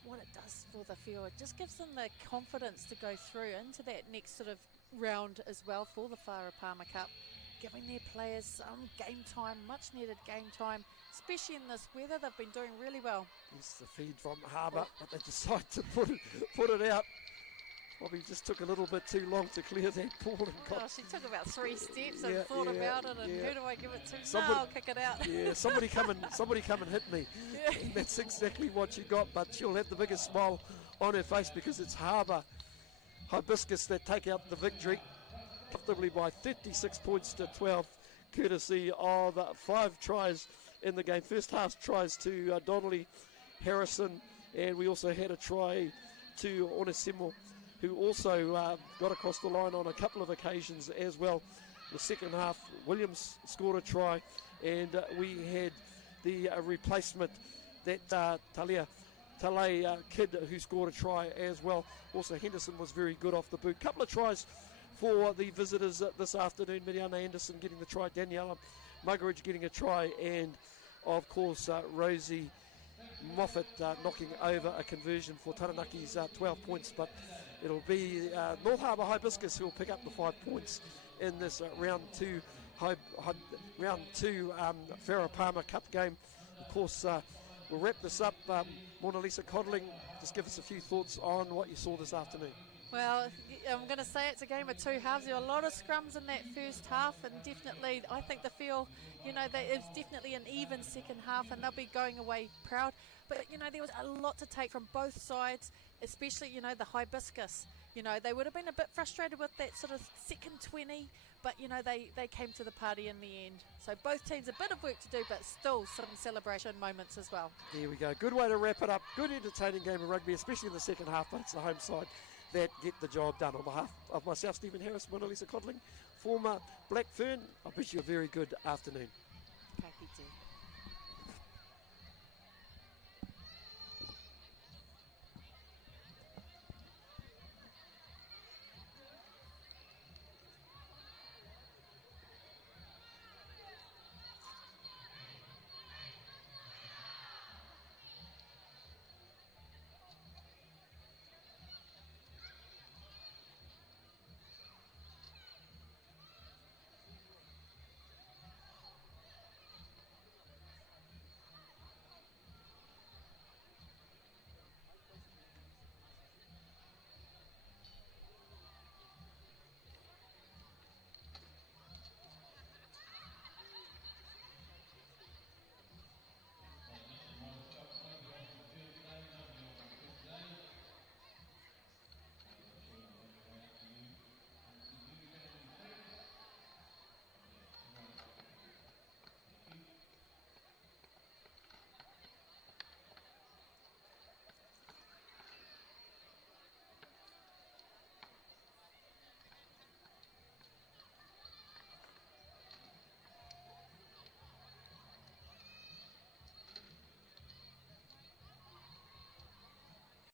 What it does for the field, it just gives them the confidence to go through into that next sort of round as well for the Farah Palmer Cup, giving their players some game time, much needed game time, especially in this weather. They've been doing really well. It's the feed from Harbour, but they decide to put it out. Probably just took a little bit too long to clear that ball. And She took about 3 steps and thought about it, and who do I give it to? I'll kick it out. Yeah, somebody come and hit me. Yeah. And that's exactly what she got, but she'll have the biggest smile on her face because it's Harbour Hibiscus that take out the victory comfortably by 36 points to 12, courtesy of 5 tries in the game. First half tries to Donnelly, Harrison, and we also had a try to Onesimo, who also got across the line on a couple of occasions as well. The second half, Williams scored a try, and we had the replacement, that Talay kid who scored a try as well. Also, Henderson was very good off the boot. Couple of tries for the visitors this afternoon. Miriana Anderson getting the try, Daniela Muggeridge getting a try, and of course Rosie Moffat knocking over a conversion for Taranaki's 12 points, but it'll be North Harbour Hibiscus who will pick up the 5 points in this round two Farah Palmer Cup game. Of course, we'll wrap this up. Mona Lisa Codling, just give us a few thoughts on what you saw this afternoon. Well, I'm going to say it's a game of two halves. There were a lot of scrums in that first half, and definitely, I think the feel, that it's definitely an even second half, and they'll be going away proud. But, there was a lot to take from both sides, especially, the Hibiscus. They would have been a bit frustrated with that sort of second 20, but, they came to the party in the end. So both teams a bit of work to do, but still some celebration moments as well. There we go. Good way to wrap it up. Good entertaining game of rugby, especially in the second half, but it's the home side that get the job done. On behalf of myself, Stephen Harris, Mona Lisa Codling, former Black Fern, I wish you a very good afternoon.